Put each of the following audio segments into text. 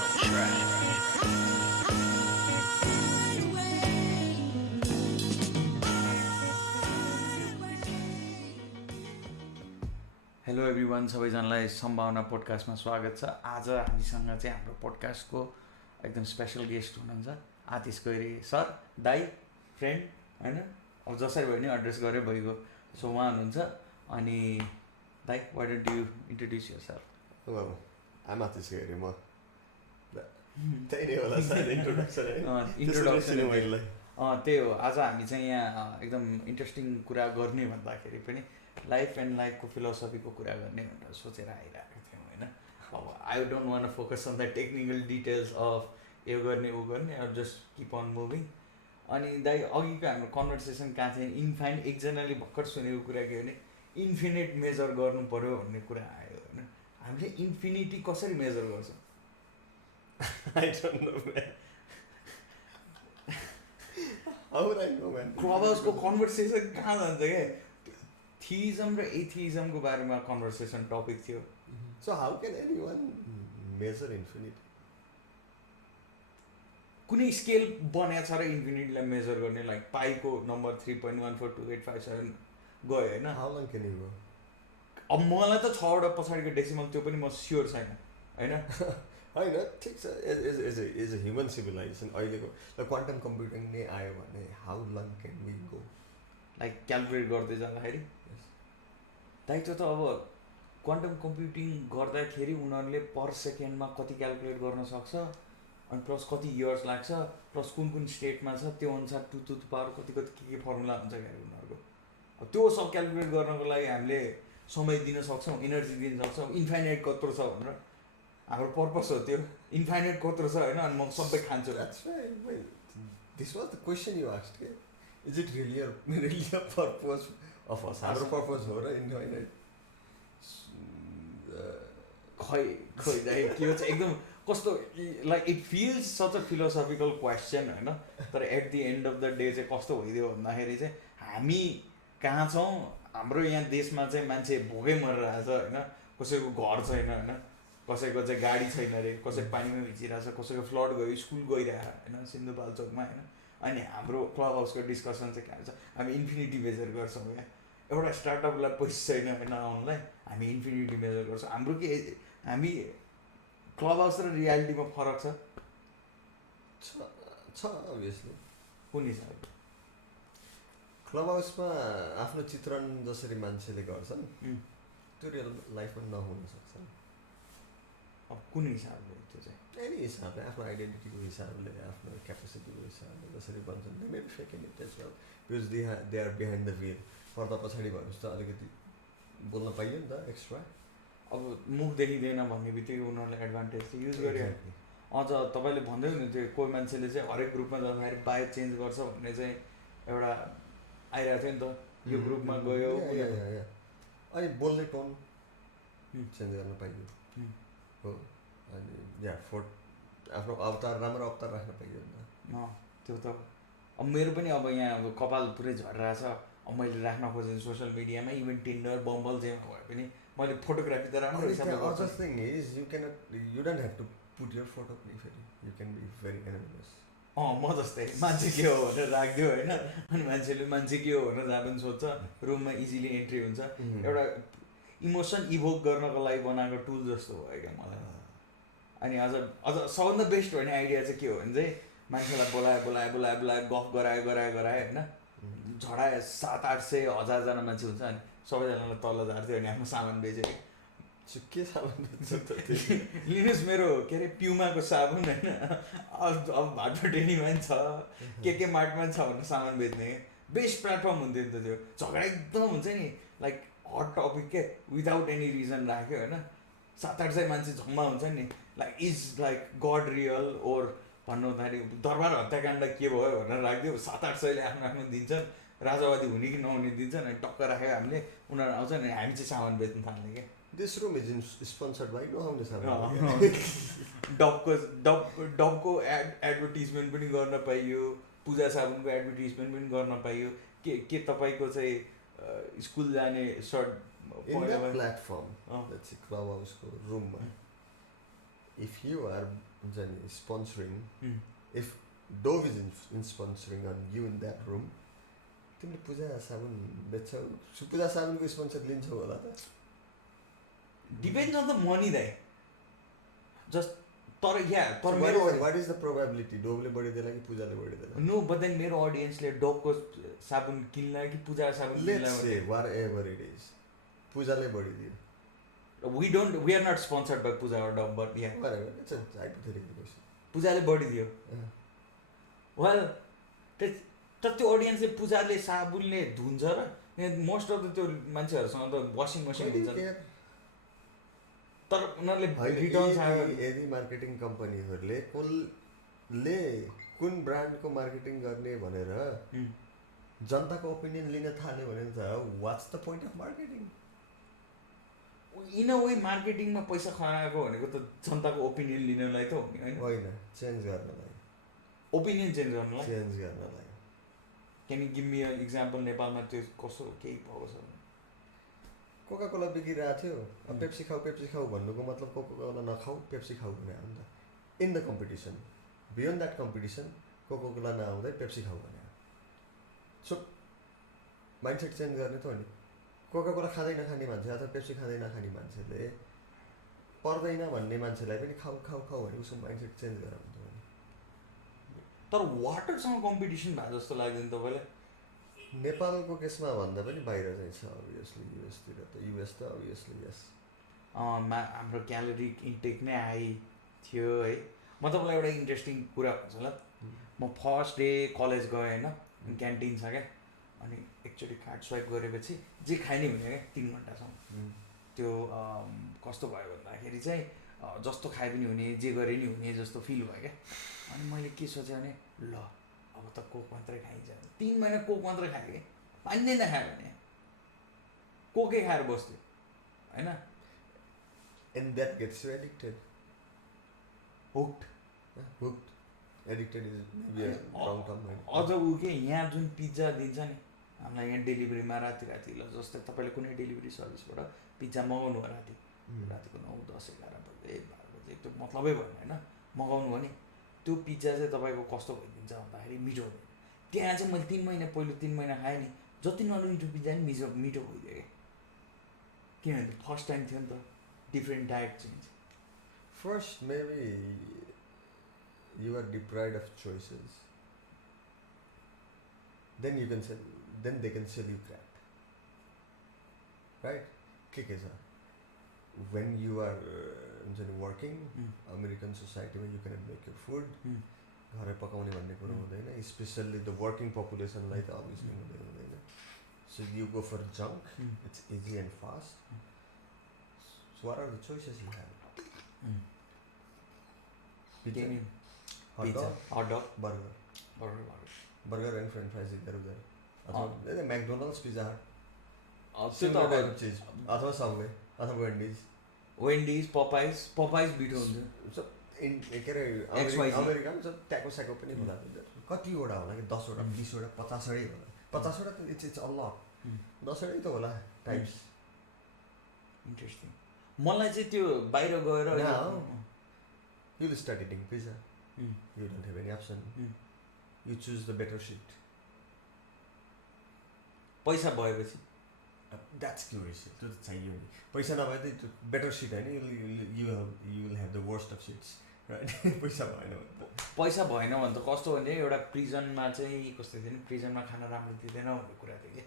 Hello everyone, सबैजनालाई सम्भावना पोडकास्टमा स्वागत छ। आज हामीसँग चाहिँ हाम्रो पोडकास्टको एकदम स्पेसल गेस्ट हुनुहुन्छ आतिश गैरी सर, दाई, फ्रेन्ड होइन, अब जसरी भयो नि एड्रेस गरेर भइगयो। सो उहाँ हुनुहुन्छ। अनि दाई, why don't you introduce yourself? Hello, I'm Atis Gary. त्यही नै होला सर इन्ट्रोडक्सन इन्ट्रोडक्सन त्यही हो। आज हामी चाहिँ यहाँ एकदम इन्ट्रेस्टिङ कुरा गर्ने भन्दाखेरि पनि लाइफ एन्ड लाइफको फिलोसफीको कुरा गर्ने भनेर सोचेर आइरहेको थियौँ होइन। अब I don't want focus on the technical details of यो गर्ने ऊ गर्ने, or just keep on moving. अनि दाइ, अघिको हाम्रो कन्भर्सेसन कहाँ थियो, इन्फाइनाइट, एकजनाले भर्खर सुनेको कुरा के भने इन्फिनिट मेजर गर्नु पऱ्यो भन्ने कुरा आयो होइन। हामीले इन्फिनिटी कसरी मेजर गर्छौँ? I don't know, man. How would I know, man? Club हाउसको कन्भर्सेसन कहाँ जान्छ क्या? थिइजम र एथिइजमको बारेमा कन्भर्सेसन टपिक थियो। So how can anyone measure infinity? कुनै स्केल बनाएको छ र इन्फिनिटीलाई मेजर गर्ने, लाइक पाईको नम्बर 3.142857 गयो होइन। How long can you go? अब मलाई त 6वटा पछाडिको डेसिमल त्यो पनि म स्योर छैन होइन। होइन, ठिक छ, एज अ ह्युमन सिभिलाइजेसन अहिलेको ल क्वान्टम कम्प्युटिङ नै आयो भने how long can we go? Like calculate गर्दै जाँदाखेरि दाइ त्यो त अब क्वान्टम कम्प्युटिङ गर्दाखेरि उनीहरूले पर सेकेन्डमा कति क्यालकुलेट गर्न सक्छ, अनि प्लस कति इयर्स लाग्छ, प्लस कुन कुन स्टेटमा छ त्यो अनुसार टु टु पावर कति कति के फर्मुला हुन्छ क्या उनीहरूको। अब त्यो सब क्यालकुलेट गर्नको लागि हामीले समय दिन सक्छौँ, इनर्जी दिन सक्छौँ। इन्फाइनाइट कत्रो छ भनेर हाम्रो पर्पस हो त्यो, इन्फाइनाइट कत्रो छ होइन, अनि म सबै खान्छु। This was the question you asked के, is it really a purpose of us? हाम्रो पर्पस हो र इन्फाइनाइट? खै दाइ, त्यो चाहिँ एकदम कस्तो, like it feels such a philosophical question होइन। तर at the end of the day चाहिँ कस्तो भइदियो भन्दाखेरि चाहिँ हामी कहाँ छौँ, हाम्रो यहाँ देशमा चाहिँ मान्छे भोकै मरिरहेछ होइन, कसैको घर छैन होइन, कसैको चाहिँ गाडी छैन अरे, कसैको पानीमा भिजिरहेछ, कसैको फ्लड गयो, स्कुल गइरहेछ होइन सिन्धुपाल्चोकमा होइन। अनि हाम्रो क्लब हाउसको डिस्कसन चाहिँ कहाँ छ, हामी इन्फिनिटी मेजर गर्छौँ क्या। एउटा स्टार्टअपलाई पैसा छैन होइन आउनलाई, हामी इन्फिनिटी मेजर गर्छौँ। हाम्रो के, हामी क्लब हाउस र रियालिटीमा फरक छ अभियसली। कुन हिसाबले? क्लब हाउसमा आफ्नो चित्रण जसरी मान्छेले गर्छन् त्यो रियल लाइफमा नहुन सक्छ। अब कुन हिसाबले? त्यो चाहिँ एनी हिसाबले, आफ्नो आइडेन्टिटीको हिसाबले, आफ्नो क्यापेसिटीको हिसाबले जसरी बन्छन्, they may be faking it as well because they are behind the wheel. पर्दा पछाडि भएपछि त अलिकति बोल्न पाइयो नि त एक्स्ट्रा। अब मुख देखिँदैन भन्ने बित्तिकै उनीहरूले एडभान्टेज चाहिँ युज गरे। अझ तपाईँले भन्दै हुनु त्यो कोही मान्छेले चाहिँ हरेक ग्रुपमा जाँदाखेरि बायो चेन्ज गर्छ भन्ने चाहिँ एउटा आइरहेको थियो नि त, यो ग्रुपमा गयो अनि बोल्ने टोन चेन्ज गर्न पाइयो हो। अनि या आफ्नो अवतार, राम्रो अवतार राख्न पाइयो नि त। त्यो त अब मेरो पनि अब यहाँ अब कपाल पुरै झरिरहेछ। अब मैले राख्न खोजेँ सोसियल मिडियामा, इभन टिन्डर, बम्बल जेमा भए पनि मैले फोटोग्राफी त राम्रो हिसाबले गर्छु। Other thing is you don't have to put your photo फेरि, you can be very anonymous. म जस्तै मान्छे के हो भनेर राखिदियो होइन, अनि मान्छेले मान्छे के हो भनेर जहाँ पनि सोध्छ, रुममा इजिली एन्ट्री हुन्छ। एउटा इमोसन इभोक गर्नको लागि बनाएको टुल जस्तो भयो क्या मलाई। अनि अझ सबभन्दा बेस्ट भन्ने आइडिया चाहिँ के हो भने चाहिँ मान्छेलाई बोलायो गफ गरायो होइन, झडायो 700-800 1000जना मान्छे हुन्छ, अनि सबैजनालाई तल झार्थ्यो अनि आफ्नो सामान बेच्यो। के सामान बेच्छ त? लिनुहोस् मेरो के अरे प्युमाको साबुन होइन, अब भाटपटेनीमा पनि छ, के मार्टमा पनि छ भनेर सामान बेच्ने बेस्ट प्लेटफर्म हुन्थ्यो नि त त्यो। झगडा एकदम हुन्छ नि, लाइक हट टपिक के, विदाउट एनी रिजन राख्यो होइन, 700-800 मान्छे जम्मा हुन्छ नि, like is like god real or भन्नु हुँदाखेरि दरबार हत्याकाण्ड के भयो भनेर राखिदियो। 700-800ले आफ्नो दिन्छन्, राजावादी हुने कि नहुने दिन्छन्, अनि टक्क राखेर हामीले उनीहरू आउँछ नि, हामी चाहिँ सामान बेच्नु थाल्ने क्या। This room is sponsored by नहाउने सामान। डबको एडभर्टिजमेन्ट पनि गर्न पाइयो, पूजा साबुनको एडभर्टिजमेन्ट पनि गर्न पाइयो। के तपाईँको चाहिँ स्कुल जाने सर्ट प्लेटफर्म क्लब हाउसको रुममा if you are sponsoring, Hmm. if Dove is in sponsoring on you in that room, तिमीले पूजा साबुन बेच्छौ, पूजा साबुनको स्पोन्सर लिन्छौ होला त? डिपेन्ड्स अन द मनी दाइ जस्ट तर तर So मेरो what is the probability? डोभले बढी देला कि पूजाले बढी देला? नो बट देन मेरो अडियन्सले डोभको साबुन किन्ला कि पूजाको साबुन Let's say whatever it is, पूजाले बढी दियो. we are not sponsored by Puja or Dove, but yeah, Whatever, it's a hypothetical question. पूजाले बढी दियो वेल तर त्यो अडियन्सले पूजाले साबुनले धुन्छ र मोस्ट अफ द त्यो मान्छेहरूसँग त washing machine Why do you हुन्छ care? तर उनीहरूले होइन, रिटर्न्स आयो यदि मार्केटिङ कम्पनीहरूले कुन ब्रान्डको मार्केटिङ गर्ने भनेर जनताको ओपिनियन लिन थाल्यो भने त what's the point of marketing? In a way मार्केटिङमा पैसा खनाएको भनेको त जनताको ओपिनियन लिनलाई त हो नि होइन होइन, चेन्ज गर्नलाई. ओपिनियन चेन्ज गर्नलाई चेन्ज गर्नलाई. Can you give me a example नेपालमा त्यो कसो केही भएको छ भने कोका कोला बिग्रिरहेको थियो, अब पेप्सी खाऊ भन्नुको मतलब कोका कोला नखाऊ, पेप्सी खाऊ भने हो नि त. In the competition, beyond that competition, Coca Cola नआउँदै पेप्सी खाऊ भने. सो माइन्डसेट चेन्ज गर्ने त हो नि. कोका कोला खाँदै नखाने मान्छे अथवा पेप्सी खाँदै नखाने मान्छेले पर्दैन भन्ने मान्छेलाई पनि खाऊ भने उसको माइन्डसेट चेन्ज गरेर हुन्छ भने. तर वाटरसँग कम्पिटिसन भए जस्तो लाग्दैन तपाईँलाई? नेपालको केसमा भन्दा पनि बाहिर चाहिँ छ अभियसली. युएसतिर त युएस त अभियसली यस. हाम्रो क्यालोरी इन्टेक नै हाई थियो है. म तपाईँलाई एउटा इन्ट्रेस्टिङ कुरा भन्छ ल. म फर्स्ट डे कलेज गएँ होइन, क्यान्टिन छ क्या, अनि एकचोटि कार्ड स्वाइप गरेपछि जे खाइ नै हुने क्या 3 घन्टासम्म. त्यो कस्तो भयो भन्दाखेरि चाहिँ जस्तो खाए पनि हुने, जे गरे नि हुने जस्तो फिल भयो क्या. अनि मैले के सोचेँ भने ल अब त कोक मात्रै खाइन्छ. 3 महिना कोक मात्रै खाएँ कि, पानी नै नखायो भने कोकै खाएर बस्थ्यो होइन. And that gets you addicted. Hooked. Addicted is maybe a wrong term. अझ ऊ के यहाँ जुन पिज्जा दिन्छ नि हामीलाई यहाँ डेलिभरीमा राति ल जस्तै तपाईँले कुनै डेलिभरी सर्भिसबाट पिज्जा मगाउनु भयो रातिको 9, 10, 11 बजे 12 बजे त्यो मतलबै भएन होइन. मगाउनु भने त्यो पिज्जा चाहिँ तपाईँको कस्तो भइदिन्छ भन्दाखेरि मिठो हुँदैन. त्यहाँ चाहिँ मैले 3 महिना पहिलो 3 महिना खाएँ नि, जति नमिठो पिज्जा नि मिठो भइदियो क्या. किनभने फर्स्ट टाइम थियो नि त, different diet change. First, maybe you are deprived of choices. Then you can sell. Then they can sell you crap. Right? के छ? When you are working, American society where you cannot make your food, घरै पकाउने भन्ने कुरो हुँदैन. Especially the working population लाई त obviously हुँदैन. So you go for junk. It's easy and fast. So what are the choices you have? Pizza, hot dog, burger and french fries इधर उधर. अथवा McDonald's, Pizza Hut, similar type चीज, अथवा Subway, अथवा वेन्डीज, पपाइज बिटो हुन्छ. के अरे अमेरिकामा चाहिँ ट्याको स्याको पनि होला. कतिवटा होला कि 10 वटा 20 वटा 50 वटै होला. 50 वटा त इट्स अ लट. 10 वटै त होला टाइप्स. इन्ट्रेस्टिङ. मलाई चाहिँ त्यो बाहिर गएर you'll start eating pizza. You don't have any option. You choose the better shit. पैसा भएपछि that's curious. त्यो त चाहियो नि. पैसा नभए त बेटर सिट हैन, you will have the worst of shits. Right? पैसा भएन भने त कस्तो भने एउटा प्रिजनमा चाहिँ कस्तो थियो नि, प्रिजनमा खाना राम्रो दिँदैन भन्ने कुरा थियो कि.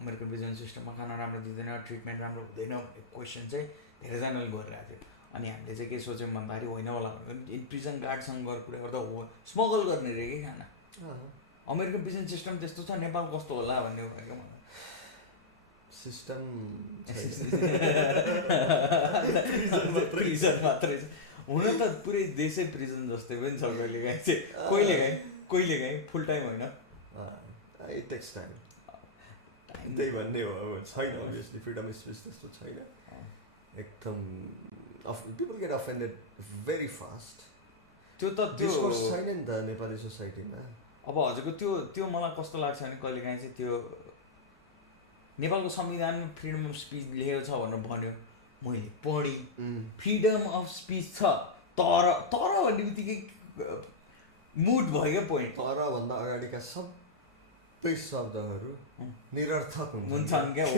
अमेरिकन प्रिजन सिस्टममा खाना राम्रो दिँदैन, ट्रिटमेन्ट राम्रो हुँदैन भन्ने क्वेसन चाहिँ धेरैजनाले गरिरहेको थियो. अनि हामीले चाहिँ के सोच्यौँ भन्दाखेरि होइन होला भनेर प्रिजन गार्डसँग गएर कुरा गर्दा हो स्मगल गर्ने रे कि खाना. अमेरिकन प्रिजन सिस्टम त्यस्तो छ, नेपाल कस्तो होला भन्ने हो क्या मलाई. सिस्टम प्रिजन मात्रै छ हुन त पुरै देशै प्रिजन जस्तै पनि छ. कहिले काहीँ फुल टाइम होइन. It takes time. त्यही भन्ने हो. अब छैन अभियसली फ्रिडम स्पेस त्यस्तो छैन एकदम. People get offended very fast. त्यो डिस्कोर्स छैन नि त नेपाली सोसाइटीमा. अब हजुरको त्यो मलाई कस्तो लाग्छ भने कहिलेकाहीँ चाहिँ त्यो नेपालको संविधानमा फ्रिडम अफ स्पिच लेखेको छ भनेर भन्यो, मैले पढेँ, फ्रिडम अफ स्पिच छ, तर भन्ने बित्तिकै मुड भयो क्या पोइन्ट। तर भन्दा अगाडिका सबै शब्दहरू निरर्थक हुन्छन् क्या। हो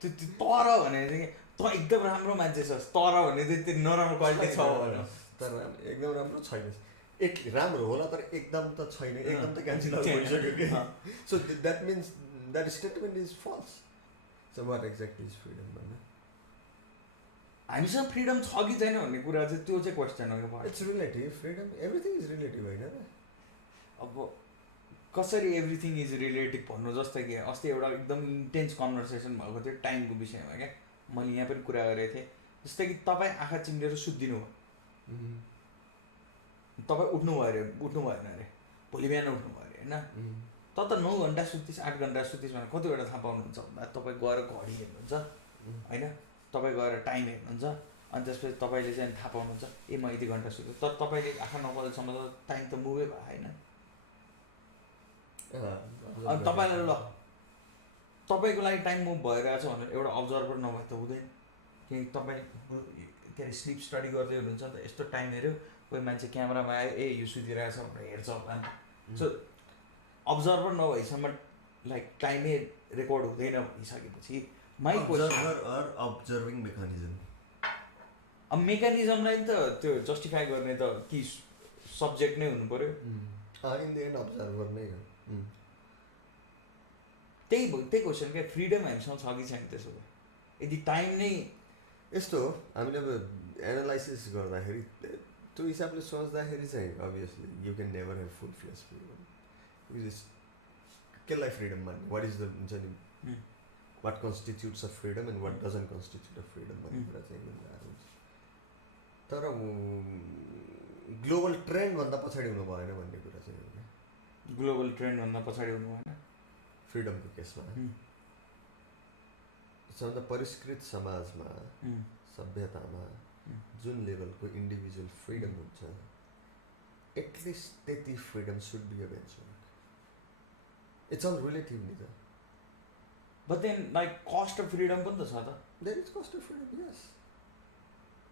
त्यो तर भने चाहिँ त एकदम राम्रो मान्छे छस्, तर भने चाहिँ त्यो नराम्रो क्वालिटी छ भने तर एकदम राम्रो छैन। राम्रो होला तर एकदम त छैन, एकदम त क्यान्सल भइसक्यो कि। So that means that statement is false. So what exactly is freedom भन्ने हामीसँग फ्रिडम छ कि छैन भन्ने कुरा चाहिँ त्यो चाहिँ क्वेसन हो। It's relative. Freedom everything is relative होइन र। अब कसरी एभ्रिथिङ इज रिलेटिभ भन्नु, जस्तै कि अस्ति एउटा एकदम इन्टेन्स कन्भर्सेसन भएको थियो टाइमको विषयमा क्या, मैले यहाँ पनि कुरा गरेको थिएँ। जस्तै कि तपाईँ आँखा चिम्लेर सुत्दिनु भयो, तपाईँ उठ्नु भएन अरे, भोलि बिहान उठ्नु भयो अरे होइन, त 9 घन्टा सुत्तिस 8 घन्टा सुत्तिस भने कतिवटा थाहा पाउनुहुन्छ भन्दा तपाईँ गएर घडी हेर्नुहुन्छ होइन, तपाईँ गएर टाइम हेर्नुहुन्छ, अनि त्यसपछि तपाईँले चाहिँ थाहा पाउनुहुन्छ ए म यति घन्टा सुत्छु। तर तपाईँले आँखा नखोलेसम्म त टाइम त मुभै भयो होइन। अनि तपाईँलाई ल तपाईँको लागि टाइम मुभ भइरहेछ भनेर एउटा अब्जर्भर नभए त हुँदैन, किनकि तपाईँ के अरे स्लिप स्टडी गर्दै हुनुहुन्छ नि त, यस्तो टाइम हेऱ्यो कोही मान्छे क्यामेरामा आयो ए यो सुतिरहेछ भनेर हेर्छ होला नि। सो अब्जर्भर नभएसम्म लाइक टाइमै रेकर्ड हुँदैन भनिसकेपछि माइ क्वेसन अब्जर्भिङ मेकानिजम। अब मेकानिजमलाई नि त त्यो जस्टिफाई गर्ने त कि सब्जेक्ट नै हुनु पऱ्यो। इन द एन्ड अब्जर्भर नै हो। त्यही क्वेसन क्या, फ्रिडम हामीसँग छ कि छैन। त्यसो भए यदि टाइम नै यस्तो हो, हामीले अब एनालाइसिस गर्दाखेरि त्यो हिसाबले सोच्दाखेरि चाहिँ obviously you can never have full fledged freedom. केलाई फ्रिडम मान्ने, वाट इज द हुन्छ नि what constitutes a freedom and what doesn't constitute a freedom भन्ने कुरा चाहिँ एकदम गाह्रो हुन्छ। तर ग्लोबल ट्रेन्डभन्दा पछाडि हुनु भएन भन्ने कुरा चाहिँ हो क्या। ग्लोबल ट्रेन्डभन्दा पछाडि हुनु भएन फ्रिडमको केसमा। सबभन्दा परिष्कृत समाजमा सभ्यतामा जुन लेभलको इन्डिभिजुअल फ्रिडम हुन्छ एटलिस्ट त्यति freedom should be a benchmark. It's all relative नि त। But then like cost of freedom पनि त छ त। There is cost of freedom, yes.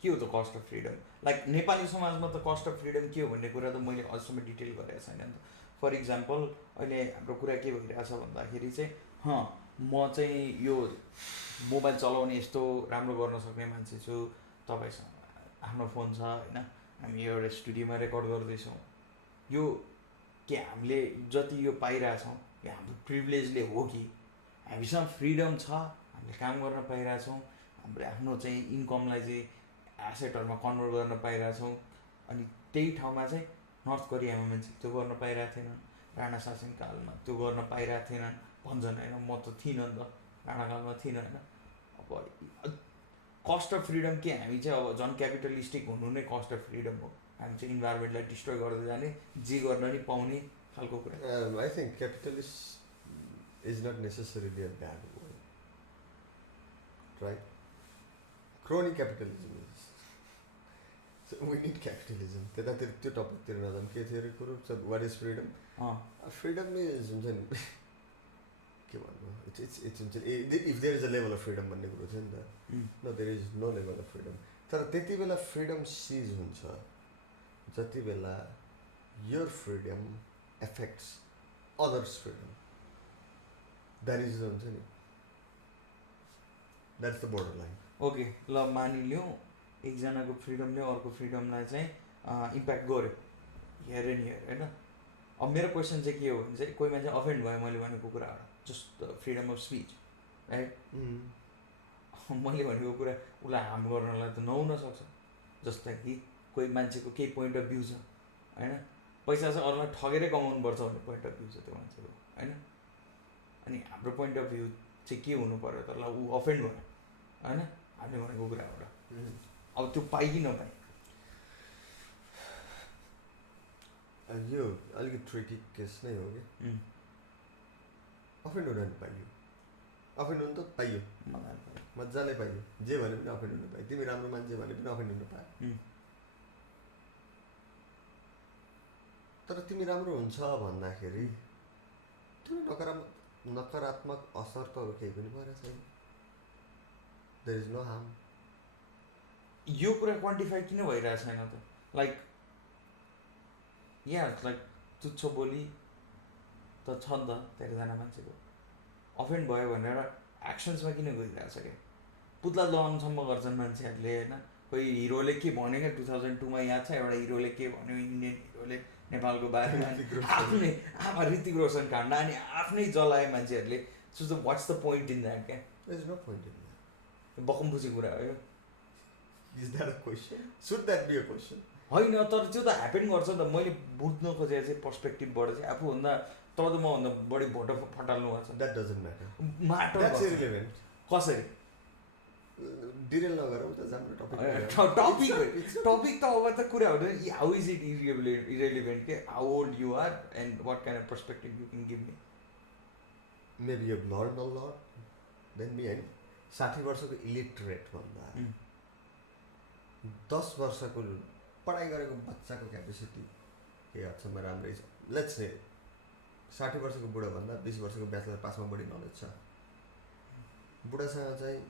के हो त cost of freedom? Like Nepali समाजमा त कस्ट अफ फ्रिडम के हो भन्ने कुरा त मैले अझसम्म डिटेल गरेको छैन नि त। फर इक्जाम्पल अहिले हाम्रो कुरा के भइरहेछ भन्दाखेरि चाहिँ म चाहिँ यो मोबाइल चलाउने यस्तो राम्रो गर्न सक्ने मान्छे छु, तपाईँसँग आफ्नो फोन छ होइन, हामी एउटा स्टुडियोमा रेकर्ड गर्दैछौँ, यो के हामीले जति यो पाइरहेछौँ यो हाम्रो प्रिभिलेजले हो कि हामीसँग फ्रिडम छ, हामीले काम गर्न पाइरहेछौँ, हाम्रो आफ्नो चाहिँ इन्कमलाई चाहिँ एसेटहरूमा कन्भर्ट गर्न पाइरहेछौँ। अनि त्यही ठाउँमा चाहिँ नर्थ कोरियामा मान्छे त्यो गर्न पाइरहेको थिएन, राणा शासनकालमा त्यो गर्न पाइरहेको थिएनन् भन्छन् होइन। म त थिइनँ नि त, राणाकालमा थिइनँ होइन। अब कस्ट अफ फ्रिडम के, हामी चाहिँ अब झन् क्यापिटलिस्टिक हुनु नै कस्ट अफ फ्रिडम हो। हामी चाहिँ इन्भाइरोमेन्टलाई डिस्ट्रोय गर्दै जाने, जे गर्न नि पाउने खालको कुरा। I think capitalist is not necessarily a bad word, right? Crony capitalism is. So we need capitalism. त्यतातिर त्यो टपिकतिर नजाउँ। के थियो अरे कुरो? What is freedom? Freedom is हुन्छ नि के भन्नु, इट्स हुन्छ if there is a level of freedom भन्ने कुरो थियो नि त। No, there is no level of freedom. तर त्यति बेला फ्रिडम सिज हुन्छ जति बेला your freedom effects others freedom. That is हुन्छ नि, that's the border line. Okay ल मानिलिउँ एकजनाको फ्रिडमले अर्को फ्रिडमलाई चाहिँ इम्प्याक्ट गर्यो हियर एन्ड हियर होइन। अब मेरो क्वेसन चाहिँ के हो भने चाहिँ कोही मान्छे अफेन्ड भयो मैले भनेको कुराहरू, just freedom of speech right. मैले भनेको कुरा उसलाई हार्म गर्नलाई त नहुन सक्छ। जस्तै कि कोही मान्छेको केही पोइन्ट अफ भ्यू छ होइन, पैसा चाहिँ अरूलाई ठगेरै कमाउनुपर्छ भन्ने पोइन्ट अफ भ्यू छ त्यो मान्छेको होइन। अनि हाम्रो पोइन्ट अफ भ्यू चाहिँ के हुनु पऱ्यो त, ल ऊ अफेन्ड भयो होइन हामीले भनेको कुराबाट। अब त्यो पाइ कि नपाइ? यो अलिकति ट्रिकी केस नै हो कि। अफेन्ड हुन नि पाइयो, अफेन्ड हुनु त पाइयो, मजाले पाइयो, जे भने पनि अफेन्ड हुनु पाइयो। तिमी राम्रो मान्छे भने पनि अफेन्ड हुनु पायो। तर तिमी राम्रो हुन्छ भन्दाखेरि तिमी नकारात्मक असर त अरू केही पनि भएर छैन। There is no harm. यो कुरा क्वान्टिफाई किन भइरहेको छैन त लाइक लाइक तुच्छ बोली त छ नि त धेरैजना मान्छेको अफेन्ड भयो भनेर एक्सन्समा किन गइरहेको छ क्या पुतला दहनसम्म गर्छन् मान्छेहरूले होइन कोही हिरोले के भन्यो क्या 2002मा याद छ एउटा हिरोले के भन्यो इन्डियन हिरोले नेपालको बारेमा आफ्नै ऋतिक रोशन काण्ड अनि आफ्नै जलाए मान्छेहरूले so the what's the point in that क्या there is no point in that. बकमबुसी कुरा हो यो is that a question? Should that be a question? होइन तर त्यो त ह्यापन गर्छ नि त. मैले बुझ्न खोजेको चाहिँ पर्सपेक्टिभबाट चाहिँ आफूभन्दा तपाईँ त मभन्दा बढी भोटो फटाल्नु भएको छ. That doesn't matter. माटो द्याट्स इरिलेभेन्ट. कसरी डिरेल नगरौँ त राम्रो टपिक. टपिक त अब त कुरा हुँदैन. हाउ इज इट इरेलिभेन्ट के how old you are and what kind of perspective you can give me. Maybe you learn a lot than me होइन 60 वर्षको इलिटरेट भन्दा 10 वर्षको पढाइ गरेको बच्चाको क्यापेसिटी के हदसम्म राम्रै छ. लेट्स से 60 वर्षको बुढाभन्दा 20 वर्षको ब्याचलर पासमा बढी नलेज छ. बुढासँग चाहिँ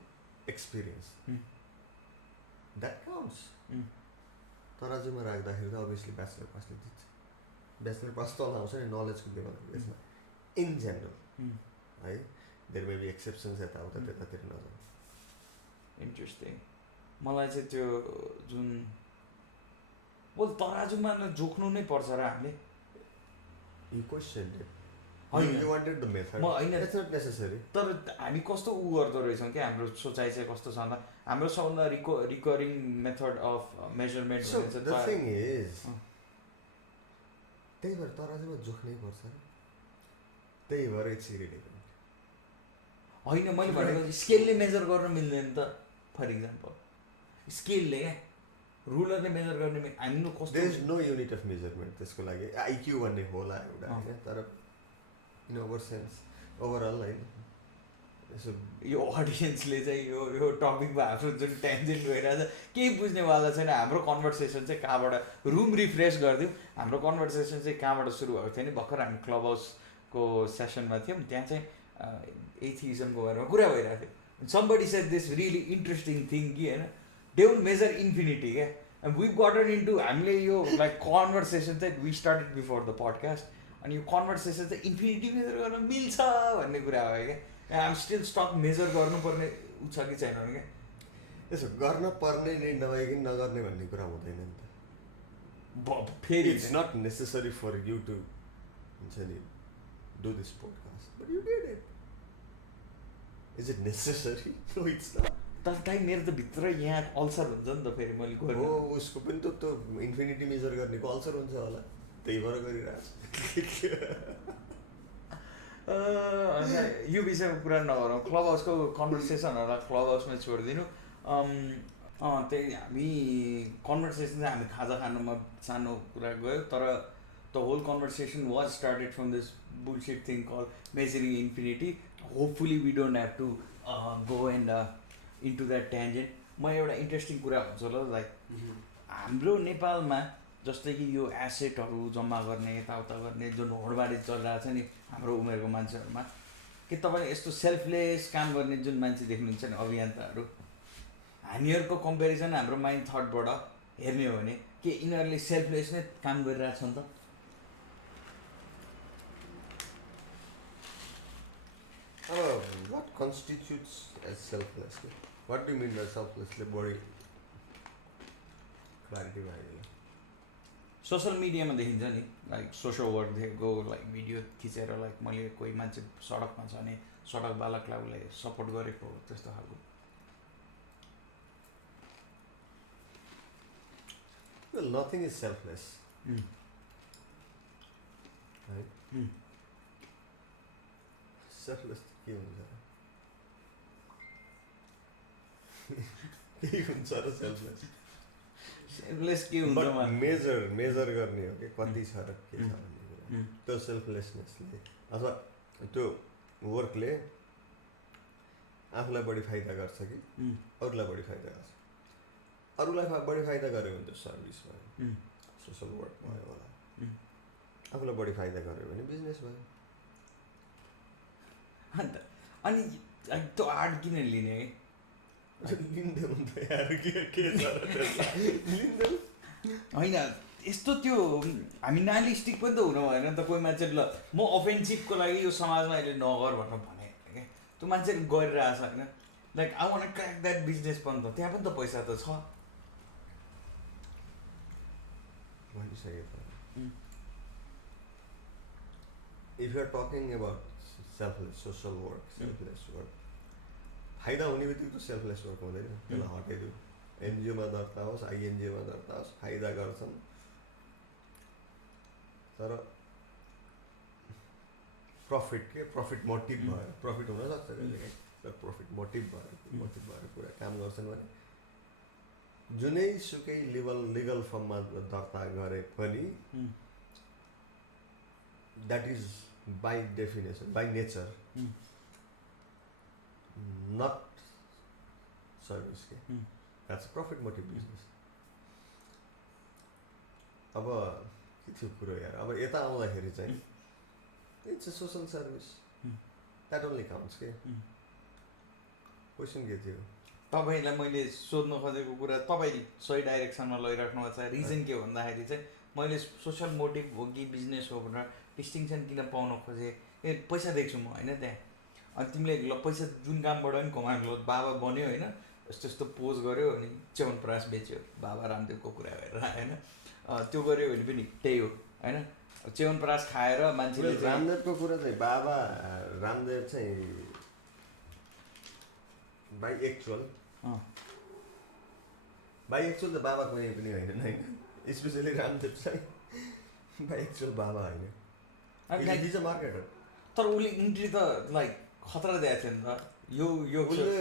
एक्सपिरियन्स द्याट काउन्ट्स. तराजुमा राख्दाखेरि त अभियसली ब्याचलर पासले दिन्छ. ब्याचलर पास तल आउँछ नि नलेजको लेभलको यसमा इन जेनरल है. देयर मे बी एक्सेप्सन्स यताउता त्यतातिर नजाउँ. इन्ट्रेस्टिङ. मलाई चाहिँ त्यो जुन बोल तराजुमा जोख्नु नै पर्छ र हामीले. You question it. होइन यु वान्टेड द मेथड. म होइन इट्स नट नेसेसरी. तर हामी कस्तो गर्दो रहेछौँ क्या हाम्रो सोचाइ चाहिँ कस्तो छ भन्दा हाम्रो सबभन्दा recurring method of measurement so the thing is त्यही भएर तराजुमा जोख्नै पर्छ. त्यही भएर इट्स इरिलेभेन्ट. होइन मैले भनेको स्केलले मेजर गर्न मिल्दैन त. फर इक्जाम्पल स्केलले क्या रुलरले मेजर गर्ने हामी कस्तो there is no unit of measurement त्यसको लागि. आइक्यू भन्ने होला एउटा होइन. तर इन ओभर सेन्स ओभरअल होइन. यसो यो अडियन्सले चाहिँ यो टपिकमा हाम्रो जुन टेन्जेन्ट गइरहेको छ केही बुझ्नेवाला छैन. हाम्रो कन्भर्सेसन चाहिँ कहाँबाट रुम रिफ्रेस गरिदिउँ. हाम्रो कन्भर्सेसन चाहिँ कहाँबाट सुरु भएको थियो नि भर्खर हामी क्लब हाउसको सेसनमा थियौँ. त्यहाँ चाहिँ एथिइजमको बारेमा कुरा भइरहेको थियो. somebody said this really interesting thing कि होइन don't measure infinity क्या. and we've gotten into हामीले यो like conversation चाहिँ we started before the podcast अनि यो conversation चाहिँ infinity measure गर्न मिल्छ भन्ने कुरा हो क्या. I'm still stuck measure गर्नुपर्ने उ छ कि छैन क्या. त्यसो गर्न पर्ने नि नभइकन नगर्ने भन्ने कुरा हुँदैन नि त. फेरि it's not necessary for you to हुन्छ नि do this podcast but you did it. Is it necessary? No it's not. तर दाइ मेरो त भित्र यहाँ अल्सर हुन्छ नि त फेरि मैले हो उसको पनि त त्यो इन्फिनिटी मेजर गर्नेको अल्सर हुन्छ होला. त्यही भएर गरिरहेको यो विषयमा कुरा नगरौँ. क्लब हाउसको कन्भर्सेसनहरूलाई क्लब हाउसमा छोडिदिनु. त्यही हामी कन्भर्सेसन चाहिँ हामी खाजा खानुमा सानो कुरा गयो. तर the whole conversation was started from this bullshit thing called measuring infinity. Hopefully we don't have to go and into that tangent. म एउटा इन्ट्रेस्टिङ कुरा भन्छु ल. लाइक हाम्रो नेपालमा जस्तै कि यो एसेटहरू जम्मा गर्ने यताउता गर्ने जुन होडबाडी चलिरहेको छ नि हाम्रो उमेरको मान्छेहरूमा कि तपाईँले यस्तो सेल्फलेस काम गर्ने जुन मान्छे देख्नुहुन्छ नि अभियन्ताहरू हामीहरूको कम्पेरिजन हाम्रो माइन्ड थटबाट हेर्ने हो भने के यिनीहरूले सेल्फलेस नै काम गरिरहेको छ नि त. What constitutes as selfless? What do mean by सेल्फलेसले बढी क्ल्यारिटी भयो. सोसल मिडियामा देखिन्छ नि लाइक सोसल वर्कको लाइक भिडियो खिचेर लाइक मैले कोही मान्छे सडकमा छ भने सडक बालकलाई उसले सपोर्ट गरेको त्यस्तो खालको. Well, nothing is selfless. Right? Selfless के हुन्छ र? के हुन्छ र सेल्फलेस? सेल्फलेस के हुन्छ बट मेजर गर्ने हो कि कति छ र के छ भन्ने कुरा. त्यो सेल्फलेसनेसले अथवा त्यो वर्कले आफूलाई बढी फाइदा गर्छ कि अरूलाई बढी फाइदा गर्छ. अरूलाई बढी फाइदा गर्यो भने त सर्भिस भयो, सोसल वर्क भयो होला. आफूलाई बढी फाइदा गर्यो भने बिजनेस भयो. अन्त अनि त्यो आर्ट किन लिने? लिन्देऊ नि त यार के छ र त्यसमा लिन्देऊ होइन यस्तो त्यो हामी नालिस्टिक पनि त हुनु भएन नि त कोही मान्छे ल म अफेन्सिभको लागि यो समाजमा अहिले नगर भनेर भने क्या त्यो मान्छेले गरिरहेछ होइन like I want crack that business पनि त त्यहाँ पनि त पैसा त छ भनिसकेको if you're talking about selfless social work selfless work फाइदा हुने बित्तिकै त सेल्फलेस वर्क हुँदैन त्यसलाई हटाइदियो एनजिओमा दर्ता होस् आइएनजिओमा दर्ता होस् फाइदा गर्छन् तर प्रफिट मोटिभ भएर प्रफिट हुनसक्छ कहिले तर प्रफिट मोटिभ भएर कुरा काम गर्छन् भने जुनै सुकै लिगल फर्ममा दर्ता गरे पनि that is by definition by nature not service के द्याट्स प्रफिट मोटिभ बिजनेस अब के थियो कुरो यार अब यता आउँदाखेरि चाहिँ it's a social service that only counts के क्वेसन के थियो तपाईँलाई मैले सोध्नु खोजेको कुरा तपाईँ सही डाइरेक्सनमा लैराख्नु भएको छ रिजन के भन्दाखेरि चाहिँ मैले सोसल मोटिभ हो कि बिजनेस हो भनेर डिस्टिङसन किन पाउन खोजेँ पैसा देख्छु म होइन त्यहाँ अनि तिमीले ल पैसा जुन कामबाट पनि कमाएको बाबा बन्यो होइन यस्तो यस्तो पोज गऱ्यो अनि च्यवनप्रास बेच्यो बाबा रामदेवको कुरा गरेर होइन त्यो गऱ्यो भने पनि त्यही हो होइन च्यवनप्रास खाएर मान्छेले रामदेवको कुरा चाहिँ बाबा रामदेव चाहिँ बाई एक्चुअल त बाबा कुनै पनि होइन स्पेसली रामदेव चाहिँ बाई एक्चुअल बाबा होइन इज अ मार्केटर तर उसले इन्ट्री त लाइक खतरा दिएको थियो नि त यो उसले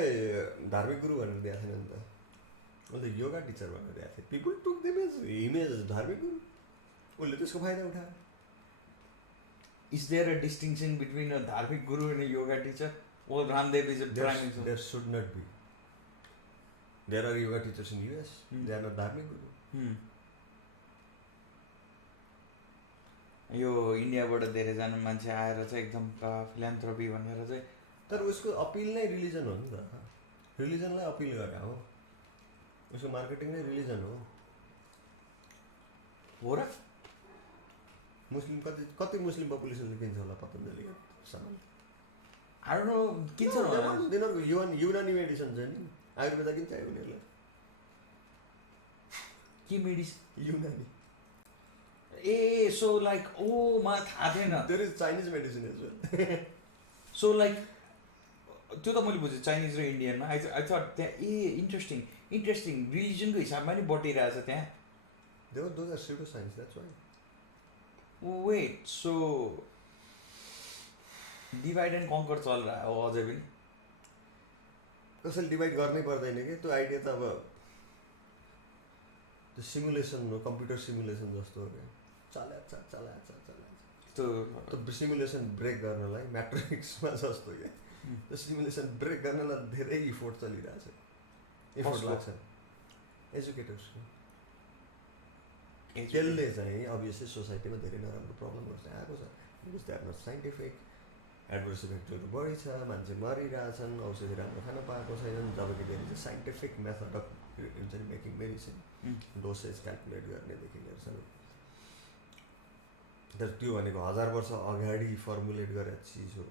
धार्मिक गुरु भनेर दिएको थिएन नि त उसले योगा टिचर भनेर दिएको थियो people took them as image धार्मिक गुरु उसले त्यसको फाइदा उठायो is there a distinction between a धार्मिक गुरु and yoga teacher Well, Ramdev is a prime example. There should not be. There are yoga teachers in US. They are not dharmic guru. यो इन्डियाबाट धेरैजना मान्छे आएर चाहिँ एकदम फिलान्थ्रोपी भनेर चाहिँ तर उसको अपिल नै रिलिजन हो नि त रिलिजनलाई अपिल गरे हो उसको मार्केटिङ नै रिलिजन हो र मुस्लिम कति मुस्लिम पपुलेसनले किन्छ होला पतञ्जलिको सामान I don't know किन्छ उनीहरूको युनानी मेडिसिन छ नि आयुर्वेदा किन्छ उनीहरूलाई के मेडिसिन युनानी ए सो लाइक मलाई थाहा थिएन there is Chinese medicine as well so like त्यो त मैले बुझेँ चाइनिज र इन्डियनमा आई थट त्यहाँ इन्ट्रेस्टिङ रिलिजनको हिसाबमा नि बटिरहेछ त्यहाँ those are pseudo science that's why wait so divide and conquer चलिरहेको हो अझै पनि कसैले डिभाइड गर्नै पर्दैन कि त्यो आइडिया त अब त्यो सिमुलेसन हो कम्प्युटर सिमुलेसन जस्तो हो क्या चलाएछ त्यो सिमुलेसन ब्रेक गर्नलाई म्याट्रिक्समा जस्तो क्या त्यो सिमुलेसन ब्रेक गर्नलाई धेरै इफोर्ट चलिरहेछ इफोर्ट लाग्छ एजुकेटर्सको त्यसले चाहिँ अभियसली सोसाइटीमा धेरै नराम्रो प्रब्लमहरू चाहिँ आएको छ because they are not scientific adverse इफेक्टहरू बढी छ मान्छे मरिरहेछन् औषधि राम्रो खान पाएको छैनन् जबकि there is a scientific method of हुन्छ नि मेकिङ मेडिसिन डोसेज क्यालकुलेट गर्नेदेखि लिएर सबै तर त्यो भनेको 1000 वर्ष अगाडि फर्मुलेट गरेर चिज हो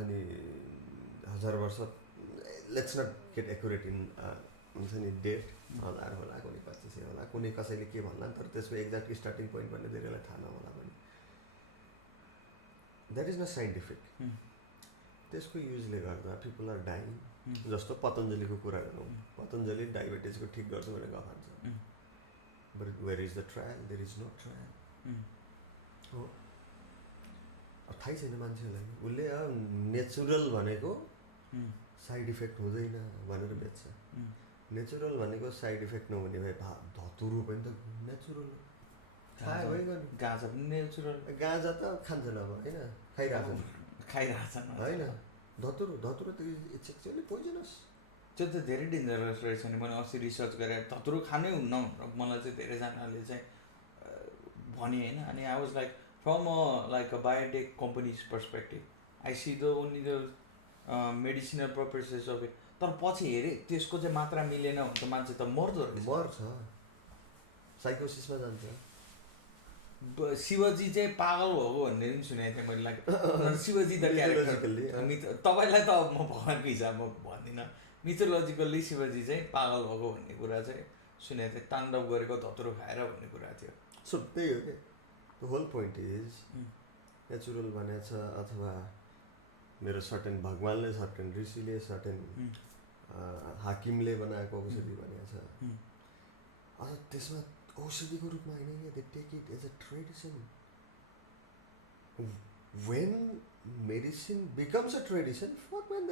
अनि 1000 वर्ष let's not get accurate in हुन्छ नि डेट 1000 होला कुनै 2500 होला कुनै कसैले के भन्ला तर त्यसको एक्ज्याक्ट स्टार्टिङ पोइन्ट भन्ने धेरैलाई थाहा नहोला पनि द्याट इज नट साइन्टिफिक त्यसको युजले गर्दा पिपल आर डाइङ जस्तो पतञ्जलिको कुरा गरौँ पतञ्जलि डायबिटिजको ठिक गर्छ भनेर खान्छ but where is the trial there is no trial हो अब थाहै छैन मान्छेहरूलाई उसले नेचुरल भनेको साइड इफेक्ट हुँदैन भनेर बेच्छ नेचुरल भनेको साइड इफेक्ट नहुने भए धतुरो पनि त नेचुरल थाहा भइगयो गाँजा पनि नेचुरल गाँजा त खान्छन् अब होइन खाइरहेछन् होइन धतुरो त इट्स एक्चुअली पोइजनस त्यो त धेरै डेन्जरस रहेछ नि मैले अस्ति रिसर्च गरेर धतुरो खानै हुन्न भनेर मलाई चाहिँ धेरैजनाले चाहिँ भने होइन अनि I was like from like a biotech companies perspective I see the only the medicinal purposes of it तर पछि हेरेँ त्यसको चाहिँ मात्रा मिलेन भने त मान्छे त मर्दो रहेछ। मर्छ, साइकोसिसमा जान्छ। शिवजी चाहिँ पागल भएको भन्ने पनि सुनेको थिएँ मैले, लाग्यो शिवजी द क्यारेक्टर Mythologically, तपाईँलाई त अब म भगवान्को हिसाबमा भन्दिनँ, मिथोलोजिकल्ली शिवजी चाहिँ पागल भएको भन्ने कुरा चाहिँ सुनेको थिएँ, ताण्डव गरेको धतुरो खाएर भन्ने कुरा थियो। सो त्यही हो कि the whole point is natural भनेको छ अथवा मेरो सर्टेन भगवान्ले सर्टेन ऋषिले सर्टेन हाकिमले बनाएको औषधि भनेको छ। अझ त्यसमा औषधिको रूपमा होइन कि they take it as a tradition. When medicine becomes a tradition, fuck man,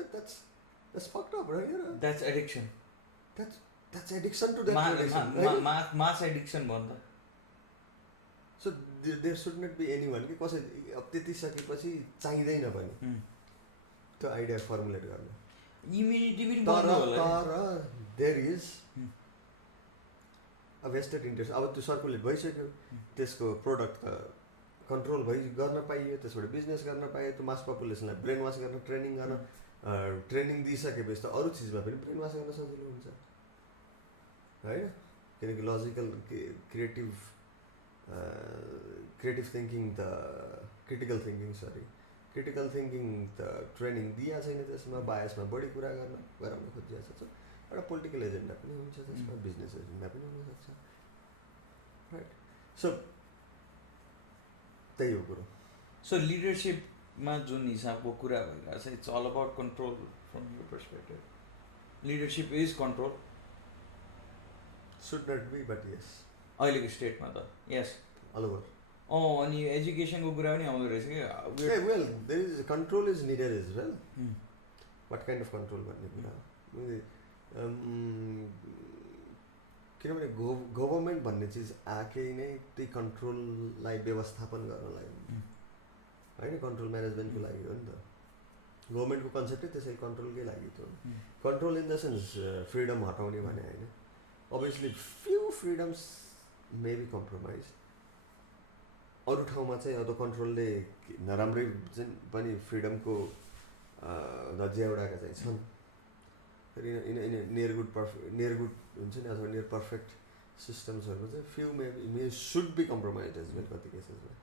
that's fucked up, right? That's addiction, That's addiction to that tradition, right? Mass addiction भन्दा। So there should not be anyone कि कसै अब त्यति सकेपछि चाहिँदैन पनि त्यो idea formulate गर्न। इम्युनिटी पनि तर बन्द होला। There is a vested interest. अब त्यो सर्कुलेट भइसक्यो, त्यसको प्रोडक्ट त कन्ट्रोल गर्न पाइयो, त्यसबाट बिजनेस गर्न पाइयो, त्यो मास पपुलेसनलाई ब्रेन वास गर्न ट्रेनिङ दिइसकेपछि त अरू चिजमा पनि ब्रेन वास गर्न सजिलो हुन्छ होइन? किनकि लजिकल क्रिएटिभ थिङ्किङ त क्रिटिकल थिङ्किङ त ट्रेनिङ दिएको छैन त्यसमा, बायसमा बढी कुरा गराउन खोजिएको छ। एउटा पोलिटिकल एजेन्डा पनि हुन्छ त्यसमा, बिजनेस एजेन्डा पनि हुनसक्छ, राइट? सो त्यही हो कुरो। सो लिडरसिपमा जुन हिसाबको कुरा भइरहेको छ, it's all about control from your perspective. Leadership is control, should not be, but yes अहिलेको स्टेटमा त यस अल ओभर। अनि एजुकेसनको कुरा पनि आउँदो रहेछ कि। Well there is control is needed as well. What kind of control भन्ने कुरा, किनभने गभर्मेन्ट भन्ने चिज आएकै नै त्यही कन्ट्रोललाई व्यवस्थापन गर्नलाई होइन, कन्ट्रोल म्यानेजमेन्टको लागि हो नि त। गभर्मेन्टको कन्सेप्टै त्यसै कन्ट्रोलकै लागि थियो। Control in the sense freedom हटाउने भने होइन। Obviously few freedoms may be compromise, अरू ठाउँमा चाहिँ अब कन्ट्रोलले नराम्रै पनि फ्रिडमको धज्जिया उडाएका चाहिँ छन्। फेरि नियर गुड हुन्छ नि, अथवा नियर पर्फेक्ट सिस्टम्सहरूको चाहिँ few may should be compromise as well कति केसेसमा।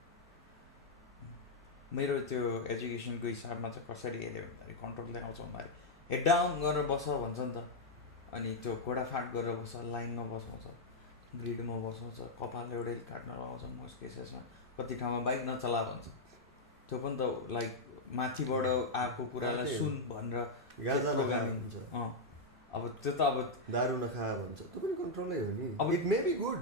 मेरो त्यो एजुकेसनको हिसाबमा चाहिँ कसरी हेऱ्यो भन्दाखेरि कन्ट्रोल चाहिँ आउँछ भन्दाखेरि हेड डाउन गरेर बस भन्छ नि त, अनि त्यो कोडाफाट गरेर बस्छ, लाइनमा बसाउँछ, ग्रिडमा बसाउँछ, कपाल एउटै काट्न लगाउँछ मोस्ट केसेसमा, कति ठाउँमा बाइक नचला भन्छ। त्यो पनि त लाइक माथिबाट आएको कुरालाई सुन भनेर प्रोग्रामिङ हुन्छ। अब त्यो त अब दारू नखा भन्छ, त्यो पनि कन्ट्रोलै हो नि। It may be good,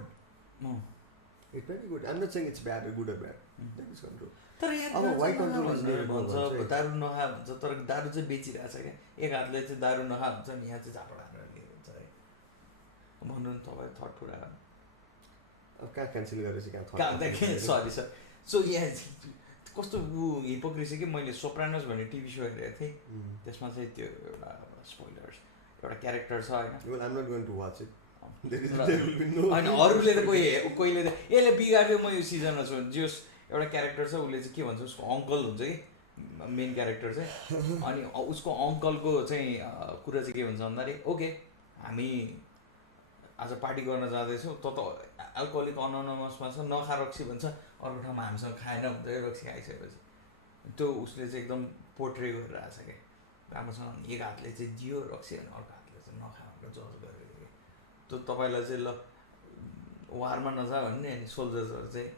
it may be good, I am not saying it's bad, good or bad, that is control. तर यहाँ वाइ कन्ट्रोल भन्छ, दारू नखा भन्छ, तर दारू चाहिँ बेचिरहेछ क्या। एक हातले चाहिँ दारू नखा भन्छ नि, यहाँ चाहिँ झापड हानेर हुन्छ है। भन्नु नि तपाईँ थर्ड कुरा अब कहाँ क्यान्सल गरेपछि कहाँ सरी सर। सो यहाँ कस्तो हिपोक्रेसी कि मैले सोप्रानोस भन्ने टिभी सो हेरेको थिएँ, त्यसमा चाहिँ त्यो एउटा स्पोइलर्स एउटा क्यारेक्टर छ होइन। अनि अरूले त कोहीले त यसले बिगार्यो म यो सिजनमा छु जोस् एउटा क्यारेक्टर छ, उसले चाहिँ के भन्छ, उसको अङ्कल हुन्छ कि मेन क्यारेक्टर चाहिँ, अनि उसको अङ्कलको चाहिँ कुरा चाहिँ के भन्छ भन्दाखेरि ओके हामी आज पार्टी गर्न जाँदैछौँ, त अल्कोहोलिक अनोनमसमा छ, नखा रक्सी भन्छ, अर्को ठाउँमा हामीसँग खाएन भन्छ, रक्सी खाइसकेपछि त्यो उसले चाहिँ एकदम पोर्ट्रे गरिरहेको छ क्या राम्रोसँग। एक हातले चाहिँ दियो रक्सी अनि अर्को हातले चाहिँ नखा भनेर जज गरेको थियो। त्यो तपाईँलाई चाहिँ ल वारमा नजा भन्ने, अनि सोल्जर्सहरू चाहिँ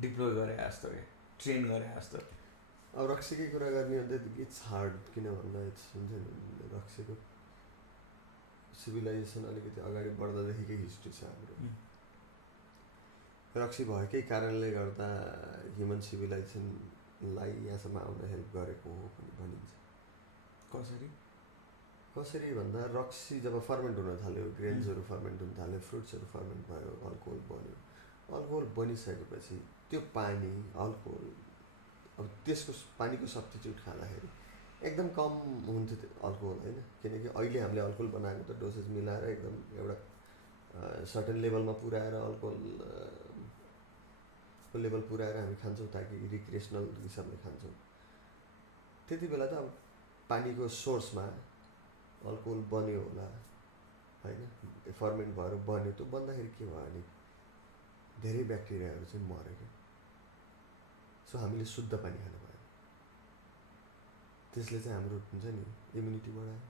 डिप्लोय गरे जस्तो क्या, ट्रेन गरे जस्तो। अब रक्सीकै कुरा गर्ने हो भने इट्स हार्ड, किन भन्दा इट्स हुन्छ नि रक्सीको सिभिलाइजेसन अलिकति अगाडि बढ्दादेखिकै हिस्ट्री छ हाम्रो। रक्सी भएकै कारणले गर्दा ह्युमन सिभिलाइजेसनलाई यहाँसम्म आउन हेल्प गरेको हो पनि भनिन्छ। कसरी भन्दा रक्सी जब फर्मेन्ट हुन थाल्यो, ग्रेन्सहरू फर्मेन्ट हुन थाल्यो, फ्रुट्सहरू फर्मेन्ट भयो, अल्कोहल बन्यो, अल्कोहल बनिसकेपछि त्यो पानी अल्कोहल अब त्यसको पानीको सब्स्टिट्युट खाँदाखेरि एकदम कम हुन्थ्यो त्यो अल्कोहल होइन। किनकि अहिले हामीले अल्कोहल बनाएको त डोसेज मिलाएर एकदम एउटा सर्टेन लेभलमा पुऱ्याएर अल्कोहलको लेभल पुऱ्याएर हामी खान्छौँ ताकि रिक्रिएसनल हिसाबले खान्छौँ। त्यति बेला त अब पानीको सोर्समा अल्कोहल बन्यो होला होइन, फर्मेन्ट भएर बन्यो, त्यो बन्दाखेरि के भयो भने धेरै ब्याक्टेरियाहरू चाहिँ मऱ्यो क्या। सो हामीले शुद्ध पानी खानु भयो, त्यसले चाहिँ हाम्रो हुन्छ नि इम्युनिटी बढायो,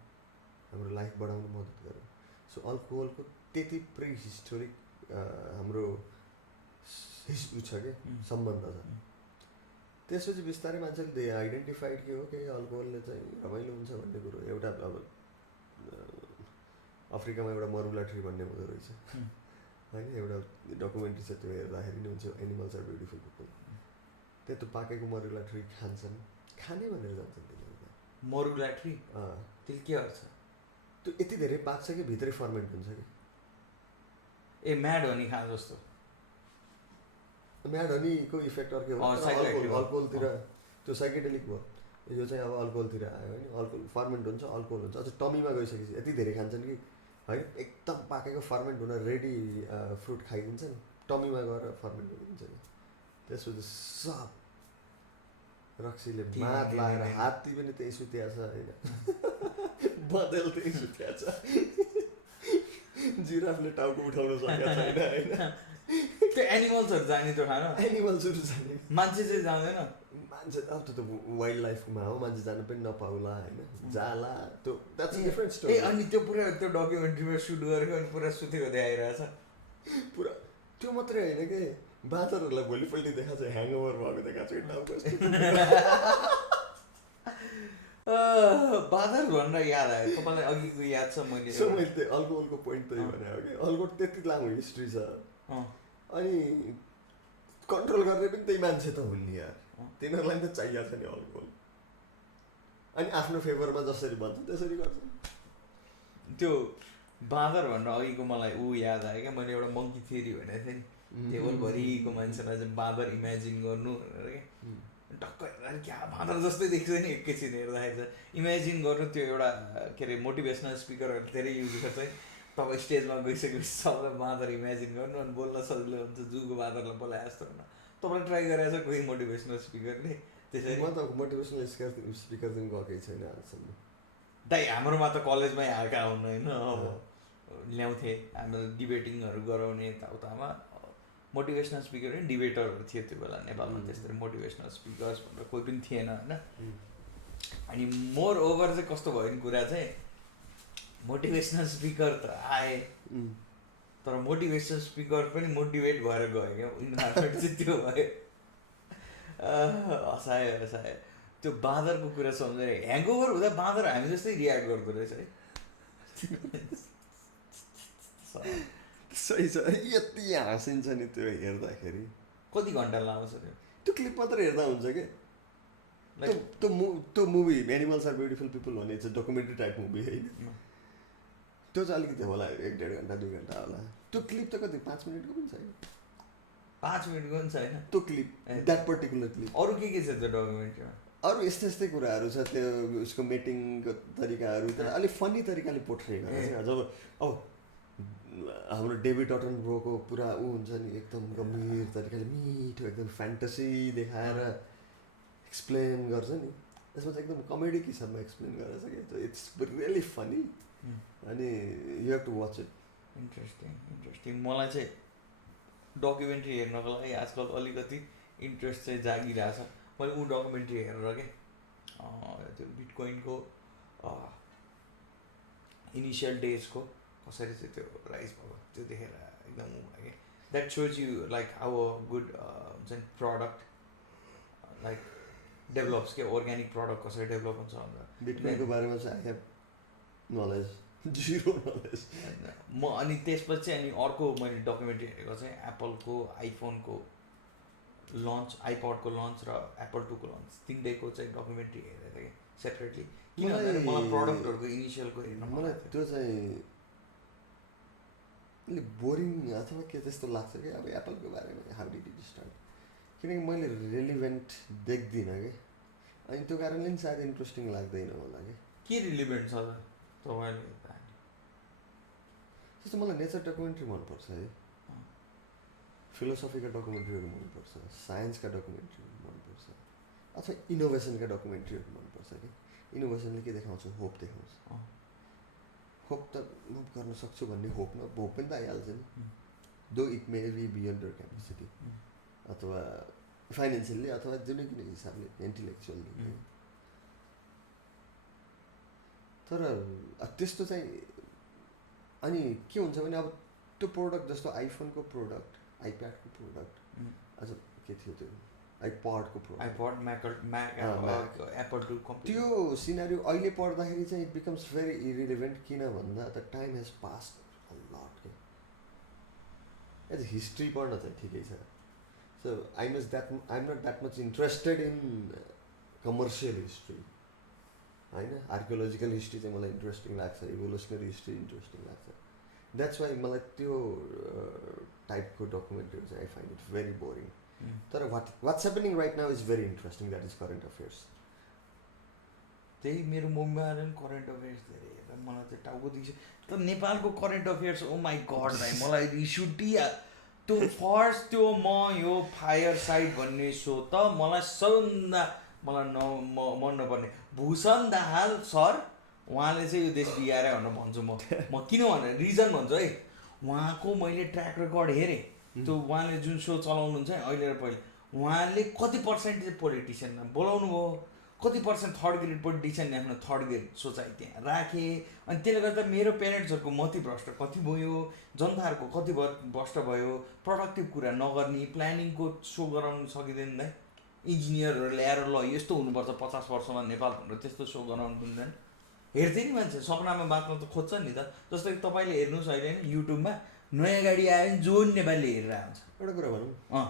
हाम्रो लाइफ बढाउनु मद्दत गर्यो। सो अल्कोहलको त्यति प्रिहिस्टोरिक हाम्रो उ छ क्या, सम्बन्ध छ। त्यसपछि बिस्तारै मान्छेले दे आइडेन्टिफाइड के हो कि अल्कोहलले चाहिँ रमाइलो हुन्छ भन्ने कुरो। एउटा अब अफ्रिकामा एउटा मरुला ट्री भन्ने हुँदो रहेछ होइन, एउटा डकुमेन्ट्री छ, त्यो हेर्दाखेरि नि हुन्छ एनिमल्स आर ब्युटिफुल पिपल। त्यो पाकेको मरुला ट्री खान्छन्, खाने भनेर जान्छन् तिनीहरू। मरुला ट्री त्यसले के गर्छ? त्यो यति धेरै पाक्छ कि भित्रै फर्मेन्ट हुन्छ कि। ए म्याड हनी खान्छ जस्तो। म्याड हनीको इफेक्ट अर्कै हो, अल्कोहलतिर त्यो साइकेडेलिक भयो। यो चाहिँ अब अल्कोहलतिर आयो होइन, अल्कोहल फर्मेन्ट हुन्छ, अल्कोहल हुन्छ। अझ टमीमा गइसकेपछि यति धेरै खान्छन् कि होइन, एकदम पाकेको फर्मेन्ट हुन रेडी फ्रुट खाइदिन्छन्, टमीमा गएर फर्मेन्ट गरिदिन्छ कि। त्यसपछि सब रक्सीले मात लाएर, हात्ती पनि त्यही सुत्या छ होइन, बँदेल त्यही सुत्या छ, जिराफले टाउको उठाउन सकेको छैन होइन। त्यो एनिमल्सहरू जाने त्यो खान, एनिमल्सहरू जाने, मान्छे चाहिँ जाँदैन। मान्छे अब त्यो त वाइल्ड लाइफमा हो, मान्छे जानु पनि नपाउला होइन, जाला त्यो द्याट्स डिफरेन्ट स्टोरी। अनि त्यो पुरा त्यो डकुमेन्ट्रीमा सुट गरेको अनि पुरा सुतेको देखाइरहेछ पुरा। त्यो मात्रै होइन कि बाँदरहरूलाई भोलिपल्ट देखाएको छ ह्याङओभर भएको देखाएको छ टाउको। बाँदर भनेर याद आयो, तपाईँलाई अघिको याद छ मैले सो मैले त्यो अल्कोहलको पोइन्ट त्यही भने हो कि अल्कोहल त्यति लामो हिस्ट्री छ। अनि कन्ट्रोल गर्ने पनि त्यही मान्छे त हुन् नि यार, तिनीहरूलाई त चाहिएको छ नि अल्कोहल। अनि आफ्नो फेभरमा जसरी भन्छ त्यसरी गर्छ। त्यो बाँदर भनेर अघिको मलाई ऊ याद आयो क्या, मैले एउटा मङ्की थ्योरी भनेको थिएँ नि, टेबलभरिको मान्छेलाई चाहिँ बाँदर इमेजिन गर्नु भनेर क्या। टक्क हेर्दाखेरि क्या बाँदर जस्तै देख्छ नि एकैछिन हेर्दाखेरि चाहिँ। इमेजिन गर्नु त्यो एउटा के अरे मोटिभेसनल स्पिकरहरू धेरै युज गर्छ है। तपाईँ स्टेजमा गइसकेपछि सबैलाई बाँदर इमेजिन गर्नु अनि बोल्न सजिलो हुन्छ, जुको बाँदरलाई बोलाए जस्तो हुन। तपाईँले ट्राई गरेको छ कोही मोटिभेसनल स्पिकरले त्यसरी? म त मोटिभेसनल स्पिकरदेखि गएकै छैन आजसम्म। दाइ हाम्रोमा त कलेजमै हाल्का हुनु होइन, अब ल्याउँथे हाम्रो डिबेटिङहरू गराउने यताउतामा। मोटिभेसनल स्पिकर पनि डिबेटरहरू थियो त्यो बेला नेपालमा, त्यस्तै मोटिभेसनल स्पिकर्स भनेर कोही पनि थिएन होइन। अनि मोर ओभर चाहिँ कस्तो भयो नि कुरा चाहिँ, मोटिभेसनल स्पिकर त आए तर मोटिभेसनल स्पिकर पनि मोटिभेट भएर गयो क्या, इन्भाइरोमेन्ट चाहिँ त्यो भयो। हँसायो त्यो बाँदरको कुरा सम्झेर। ह्याङओभर हुँदा बाँदर हामी जस्तै रियाक्ट गर्दो रहेछ है। सही छ, यति हाँसिन्छ नि त्यो हेर्दाखेरि। कति घन्टा लाउँछ त्यो क्लिप मात्र हेर्दा हुन्छ कि। त्यो movie Animals Are Beautiful People भन्ने चाहिँ डकुमेन्ट्री टाइप मुभी होइन, त्यो चाहिँ अलिकति होला 1-1.5 घन्टा 2 घन्टा होला। त्यो क्लिप त कति 5 मिनटको पनि छैन, 5 मिनटको पनि छैन त्यो क्लिप, द्याट पर्टिकुलर क्लिप। अरू के छ त्यो डकुमेन्ट्रीमा? अरू यस्तै कुराहरू छ, त्यो उसको मेटिङको तरिकाहरू तर अलिक फनी तरिकाले पोर्ट्रे गरेको छ। जब अब हाम्रो डेभिड अटनब्रोको पुरा ऊ हुन्छ नि, एकदम गम्भीर तरिकाले मिठो एकदम फ्यान्टेसी देखाएर एक्सप्लेन गर्छ नि, त्यसमा चाहिँ एकदम कमेडीको हिसाबमा एक्सप्लेन गरेर छ कि, इट्स रियली फनी। अनि you have to watch it. Interesting. मलाई चाहिँ डकुमेन्ट्री हेर्नको लागि आजकल अलिकति इन्ट्रेस्ट चाहिँ जागिरहेछ। मैले ऊ डकुमेन्ट्री हेरेर के त्यो बिटकोइनको इनिसियल डेजको कसरी चाहिँ त्यो राइज भएको त्यो देखेर एकदम ऊ भयो कि। That shows you like how a good हुन्छ नि प्रडक्ट लाइक डेभलप्स के, अर्ग्यानिक प्रडक्ट कसरी डेभलप हुन्छ भनेर। बिटकोइनको बारेमा चाहिँ I have knowledge, zero knowledge. म अनि त्यसपछि अनि अर्को मैले डकुमेन्ट्री हेरेको चाहिँ एप्पलको आइफोनको लन्च, आइपडको लन्च र एप्पल 2को लन्च, तिनटैको चाहिँ डकुमेन्ट्री हेरेको थिएँ सेपरेटली। किनभने मलाई प्रडक्टहरूको इनिसियलको हेर्न मलाई त्यो चाहिँ अलिक बोरिङ अथवा के त्यस्तो लाग्छ कि अब एप्पलको बारेमा हाउ डिड इट स्टार्ट, किनकि मैले रिलेभेन्ट देख्दिनँ कि, अनि त्यो कारणले नि सायद इन्ट्रेस्टिङ लाग्दैन होला कि। के रिलेभेन्ट छ तपाईँले? जस्तो मलाई नेचर डकुमेन्ट्री मनपर्छ है, फिलोसफीका डकुमेन्ट्रीहरू मनपर्छ, साइन्सका डकुमेन्ट्रीहरू मनपर्छ, अथवा इनोभेसनका डकुमेन्ट्रीहरू मनपर्छ कि। इनोभेसनले के देखाउँछ? होप देखाउँछ। होप त म गर्न सक्छु भन्ने होप पनि त आइहाल्छ नि though it may be beyond your capacity अथवा फाइनेन्सियल्ली अथवा जुनै कुनै हिसाबले इन्टेलेक्चुअल्ली तर त्यस्तो चाहिँ अनि के हुन्छ भने अब त्यो प्रोडक्ट जस्तो आइफोनको प्रोडक्ट आइप्याडको प्रोडक्ट अझ के थियो त्यो आइपडको प्रोडक्ट त्यो सिनारियो अहिले पढ्दाखेरि चाहिँ इट बिकम्स भेरी इरिलेभेन्ट किन भन्दा the time has passed a lot के एज हिस्ट्री पढ्न चाहिँ ठिकै छ so I am not that much interested in commercial history होइन आर्कियोलोजिकल हिस्ट्री चाहिँ मलाई इन्ट्रेस्टिङ लाग्छ इभोल्युसनरी हिस्ट्री इन्ट्रेस्टिङ लाग्छ द्याट्स वाइ मलाई त्यो टाइपको डकुमेन्टहरू चाहिँ I find it very boring तर what's happening right now is very interesting that is current affairs त्यही मेरो मम्मीमा पनि करेन्ट अफेयर्स धेरै हेरेर मलाई चाहिँ टाउको दिन्छ तर नेपालको current affairs oh my god भाइ मलाई रिस उठिया त्यो फर्स्ट त्यो म यो फायर साइड भन्ने सो त मलाई सबभन्दा मलाई मन नपर्ने भूषण दाहाल सर उहाँले चाहिँ यो देश बिगाएर भनेर भन्छु म किन भनेर रिजन भन्छु है उहाँको मैले ट्र्याक रेकर्ड हेरेँ त्यो उहाँले जुन सो चलाउनुहुन्छ अहिले र पहिले उहाँले कति पर्सेन्टेज पोलिटिसियनलाई बोलाउनु भयो कति पर्सेन्ट थर्ड ग्रेड पोलिटिसियनले आफ्नो थर्ड ग्रेड सोचाइ त्यहाँ राखेँ अनि त्यसले गर्दा मेरो प्यारेन्ट्सहरूको मतिभ्रष्ट कति भयो जनताहरूको कति भ्रष्ट भयो प्रोडक्टिभ कुरा नगर्ने प्लानिङको सो गराउनु सकिँदैन दाइ इन्जिनियरहरू ल्याएर ल यस्तो हुनुपर्छ 50 वर्षमा नेपाल भनेर त्यस्तो सो गराउनु दिँदैन हेर्दै नि मान्छे सपनामा बाँच्न त खोज्छ नि त जस्तो कि तपाईँले हेर्नुहोस् अहिले नि युट्युबमा नयाँ गाडी आयो भने जो नेपालीले हेरेर आउँछ एउटा कुरा भनौँ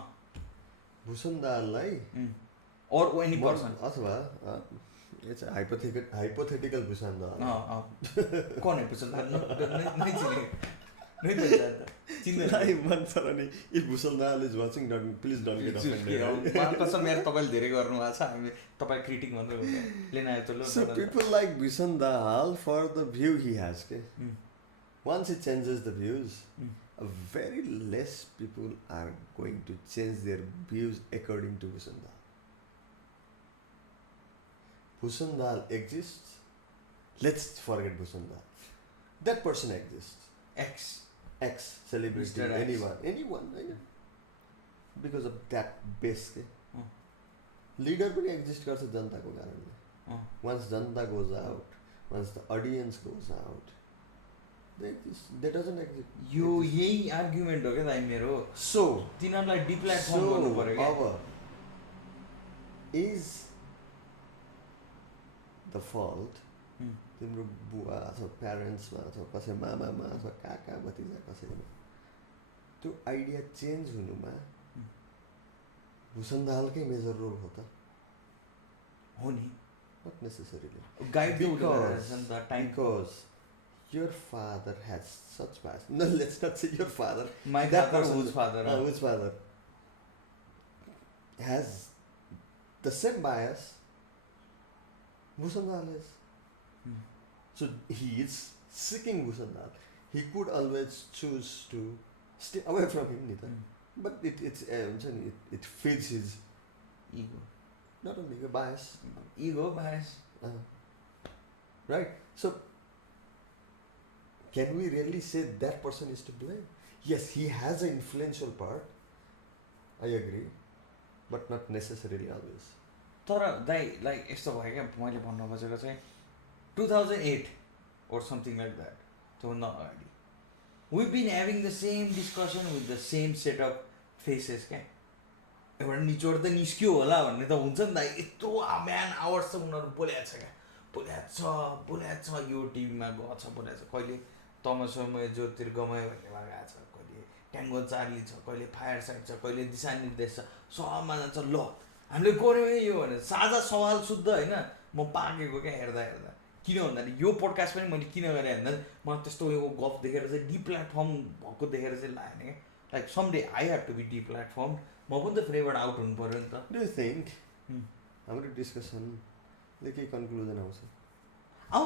भूषण दाहाललाई और एनी पर्सन अथवा इट्स हाइपोथेटिकल भूषण दाहाल कौन है भूषण दाहाल नहीं भन्छ र नि if Bhushan Dahal is watching please don't get offended कसम यार तपाईँले धेरै गर्नुभएको छ हामी तपाईँ क्रिटिक मात्रै लिन आयो त so people like Bhushan Dahal for the view he has के once he changes the views very less people are going to change their views according to Bhushan Dahal. Bhushan Dahal exists. Let's forget Bhushan Dahal. That person exists. X celebrity, Mr. anyone, because of that base. Leader पनि exist गर्छ जनताको कारणले. Once Janata goes out, once the audience goes out, they doesn't exist. यो यही argument हो क्या दाइ मेरो सो तिनीहरूलाई डिप्लेटफर्म गर्नु पर्यो क्या अब इज द फल्ट तिम्रो बुवा अथवा प्यारेन्ट्समा अथवा कसै मामामा अथवा काका भतिजा कसैमा त्यो आइडिया चेन्ज हुनुमा भूषण दाहालकै मेजर रोल हो त हो नि not necessarily guide because your father has such bias. No, let's not say your father. My that father, person, whose father? Whose father has the same bias Bhushan Dahal is. So he is seeking Bhushan Dahal. He could always choose to stay away from him, Nita. But it feeds his ego. Not only a bias. Ego bias. Right. So can we really say that person is to blame? Yes, he has an influential part. I agree, but not necessarily always. तर दाइ like यस्तो भयो क्या मैले भन्नु खोजेको चाहिँ 2008 or something like that. त्योभन्दा अगाडि we've been having the same discussion with the same set of faces क्या एउटा निचोड त निस्क्यो होला भन्ने त हुन्छ नि दाइ यत्रो म्यान आवर्स छ उनीहरू बोलेको छ क्या बोलेको छ यो टिभीमा गएको छ बोलेको छ कहिले तमसमय ज्योतिर्गमय भन्ने लगाएको छ कहिले ट्याङ्गो चार्ली छ कहिले फायर साइड छ कहिले दिशानिर्देश छ सबमा जान्छ ल हामीले गऱ्यौँ है यो भनेर साझा सवाल शुद्ध होइन म पाकेको क्या हेर्दा किन भन्दाखेरि यो पोडकास्ट पनि मैले किन गरेँ भन्दा मलाई त्यस्तो यो गफ देखेर चाहिँ डिप्लेटफर्म भएको देखेर चाहिँ लागेन क्या like someday I have to be deplatform म पनि त फ्रेबाट आउट हुनु पऱ्यो नि त डु यु थिङ्क हाम्रो डिस्कसनले के कन्क्लुजन आउँछ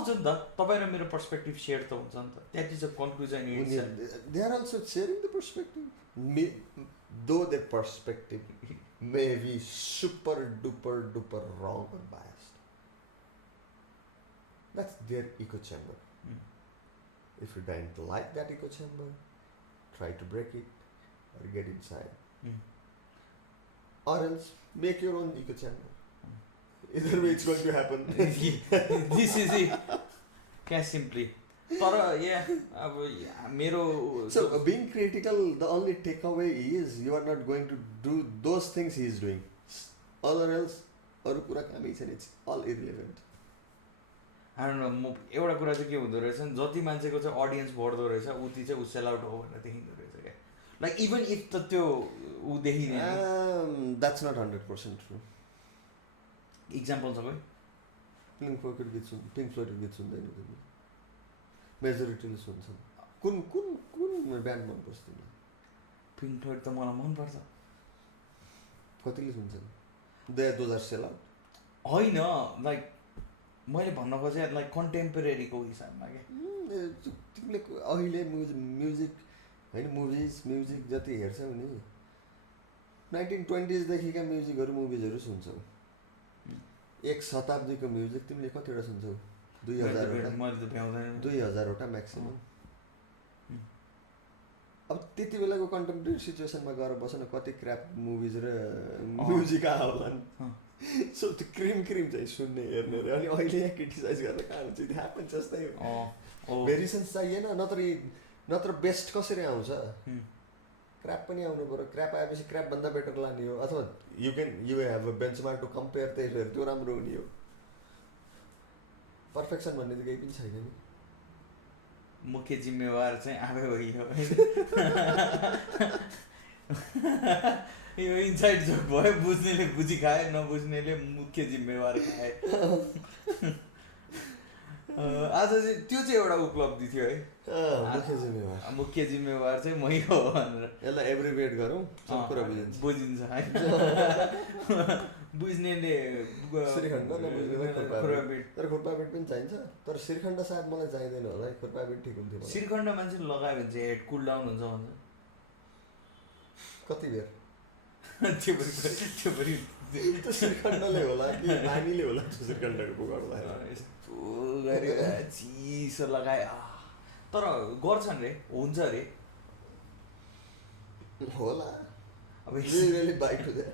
नि त तपाईँ र मेरो पर्सपेक्टिभ सेयर त हुन्छ नि त that is a conclusion they are also sharing the perspective though the perspective may be super duper wrong and biased. That's their echo chamber. If you don't like that echo chamber, try to break it or get inside. Or else make your own echo chamber. Either way, it's going to happen. This is it. क्या simply. तर अब मेरो So being critical, the only takeaway is you are not going to do those things he is doing. Or else, अरू कुरा कामै छैन. It's all irrelevant. I don't know, म एउटा कुरा चाहिँ के हुँदो रहेछ नि, जति मान्छेको चाहिँ अडियन्स बढ्दो रहेछ उति चाहिँ ऊ सेल आउट हो भनेर देखिँदो रहेछ क्या. लाइक इभन इफ त त्यो ऊ देखिँदैन. That's not 100% true. इक्जाम्पल छ कोही? पिङ्क फ्लोइडको गीत सुन्दैन तिमीले? मेजोरिटीले सुन्छन्. कुन ब्यान्ड मनपर्छ तिमीलाई? पिङ्क फ्लोइड त मलाई मनपर्छ. कतिले सुन्छन्? Those are sell out. होइन, लाइक मैले भन्न खोजेँ लाइक कन्टेम्पोरेरीको हिसाबमा क्या. तिमीले अहिले म्युजिक होइन म्युजिक जति हेर्छौ नि 1920s देखिका म्युजिकहरू मुभिजहरू सुन्छौ. एक शताब्दीको म्युजिक तिमीले कतिवटा सुन्छौ? 2000वटा म्याक्सिमम. अब त्यति बेलाको कन्टेम्पोरेरी सिचुएसनमा गएर बस न, कति क्र्याप मुभिज र म्युजिक आउलान्. सो त्यो क्रिम चाहिँ सुन्ने हेर्ने रे. अनि अहिले यहाँ क्रिटिसाइज गरेर कहाँ हुन्छ? इट ह्यापन्स जस्तै हो. भेरिएसन्स चाहिएन, नत्र बेस्ट कसरी आउँछ? क्र्याप पनि आउनु पऱ्यो. क्र्याप आएपछि क्र्यापभन्दा बेटर लाने हो, अथवा you have a benchmark to compare. त्यही भएर त्यो राम्रो हुने हो. पर्फेक्सन भन्ने त केही पनि छैन नि. मुख्य जिम्मेवार चाहिँ आफै हो यो इन्साइड जोक भयो. बुझ्नेले बुझी खायो, नबुझ्नेले मुख्य जिम्मेवार खाए. आज चाहिँ त्यो चाहिँ एउटा उपलब्धि थियो है. मुख्य जिम्मेवार चाहिँ मै हो भनेर. यसलाई एब्रिभिएट गरौँ, सब कुरा बुझिन्छ है. बुझ्नेले श्रीखण्ड, नबुझ्नेले खुर्पाबेट. तर खुर्पाबेट पनि चाहिन्छ. तर श्रीखण्ड सायद मलाई चाहिँदैन होला है. खुर्पाबेट ठिक हुन्थ्यो. श्रीखण्ड मान्छे लगायो भने चाहिँ हेड कुल डाउन हुन्छ भन्छ. कति बेर त्यो पनि श्रीखण्डले होला कि नानीले होला त्यो श्रीखण्डको पुगाउँदा यस्तो गऱ्यो चिसो लगायो. तर गर्छन् रे, हुन्छ अरे होला. अब बाइक हुँदैन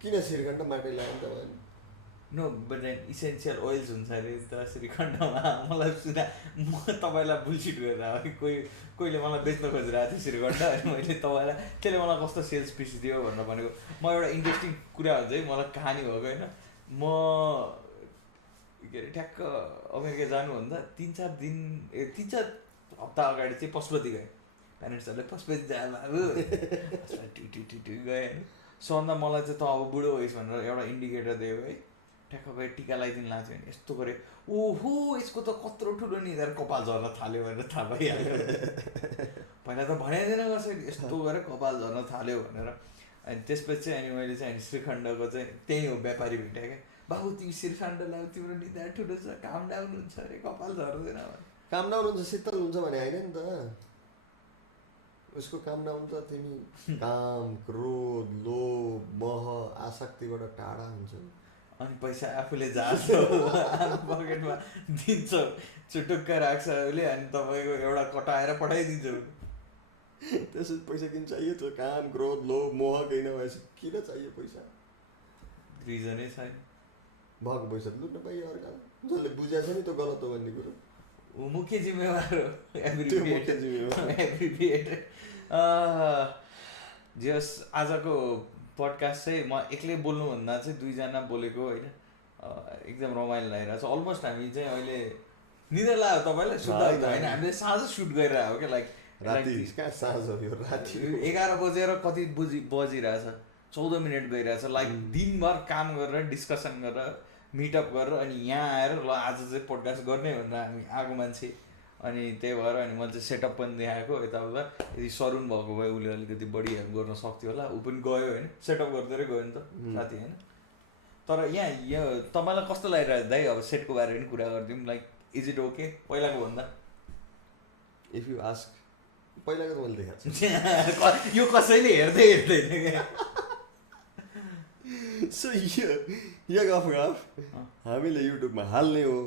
किन श्रीखण्ड माटै लाग्यो नि तपाईँ? नो बट इसेन्सियल ओइल्स हुन्छ अरे तर श्रीखण्डमा. मलाई सुना, म तपाईँलाई बुलसिट गरेर कोहीले मलाई बेच्न खोजिरहेको थियो श्रीखण्ड. अनि मैले तपाईँलाई त्यसले मलाई कस्तो सेल्स पिस दियो भनेर भनेको. म एउटा इन्ट्रेस्टिङ कुरा हुन्छ है, मलाई कहानी भएको होइन. म के अरे ठ्याक्क अमेरिका जानुभन्दा 3-4 हप्ता अगाडि चाहिँ पशुपति गएँ. प्यारेन्ट्सहरूले पशुपति जा बाबु टु गएँ होइन. सो अन्त मलाई चाहिँ त अब बुढो होइस् भनेर एउटा इन्डिकेटर दियो है. ठ्याक्क गएर टिका लगाइदिनु लाग्छ भने यस्तो गरेँ. ओहो यसको त कत्रो ठुलो निधार कपाल झर्न थाल्यो भनेर थाहा भइहाल्यो. पहिला त भनेदैन कसरी, यस्तो गरेर कपाल झर्न थाल्यो भनेर. अनि त्यसपछि चाहिँ अनि मैले चाहिँ श्रीखण्डको चाहिँ त्यही हो व्यापारी भेटेँ क्या. बाबु तिमी श्रीखण्ड लाऊ, तिम्रो निधार ठुलो छ, काम डाउन हुन्छ अरे, कपाल झर्दैन भने. काम डाउन हुन्छ, शीतल हुन्छ भने होइन नि त. उसको काम डाउन त तिमी काम, क्रोध, लोभ, मोह, आसक्तिबाट टाढा हुन्छ. अनि पैसा आफूले जान्छ पकेटमा दिन्छ, चुटुक्क राख्छ उसले. अनि तपाईँको एउटा कटाएर पठाइदिन्छ. त्यसपछि पैसा किन चाहियो? त्यो काम, क्रोध, लोभ, मोह केही नभएपछि किन चाहियो पैसा? रिजनै छैन. भएको पैसा लुट्न पाइयो अर्का. जसले बुझाएको छ नि त्यो गलत हो भन्ने कुरो. ऊ मुख्य जिम्मेवार हो. एब्रिभिएट. जस आजको पडकास्ट चाहिँ म एक्लै बोल्नुभन्दा चाहिँ 2जना बोलेको होइन. एकदम रमाइलो लागिरहेको छ. अलमोस्ट हामी चाहिँ अहिले निद्रा लाग्यो तपाईँलाई? सुत्दा होइन, हामीले साँझ सुट गरिरहेको क्या. लाइक राति कहाँ साँझ हो यो? राति 11 बजेर कति बजिरहेछ, 14 मिनट गइरहेछ. लाइक दिनभर काम गरेर डिस्कसन गरेर मिटअप गरेर अनि यहाँ आएर ल आज चाहिँ पोडकास्ट गर्ने भनेर हामी आएको मान्छे. अनि त्यही भएर अनि मैले चाहिँ सेटअप पनि देखाएको यताउता. यदि सरुन भएको भए उसले अलिकति बढी हेल्प गर्न सक्थ्यो होला. ऊ पनि गयो होइन, सेटअप गरिदिएरै गयो नि त साथी होइन. तर यहाँ यो तपाईँलाई कस्तो लागिरहेको दाइ? अब सेटको बारेमा पनि कुरा गरिदिउँ. लाइक इज इट ओके पहिलाको भन्दा? इफ यु आस्क, पहिलाको त मैले देखाएको छु. यो कसैले हेर्दैन क्या. सो यो गफ हामीले युट्युबमा हाल्ने हो.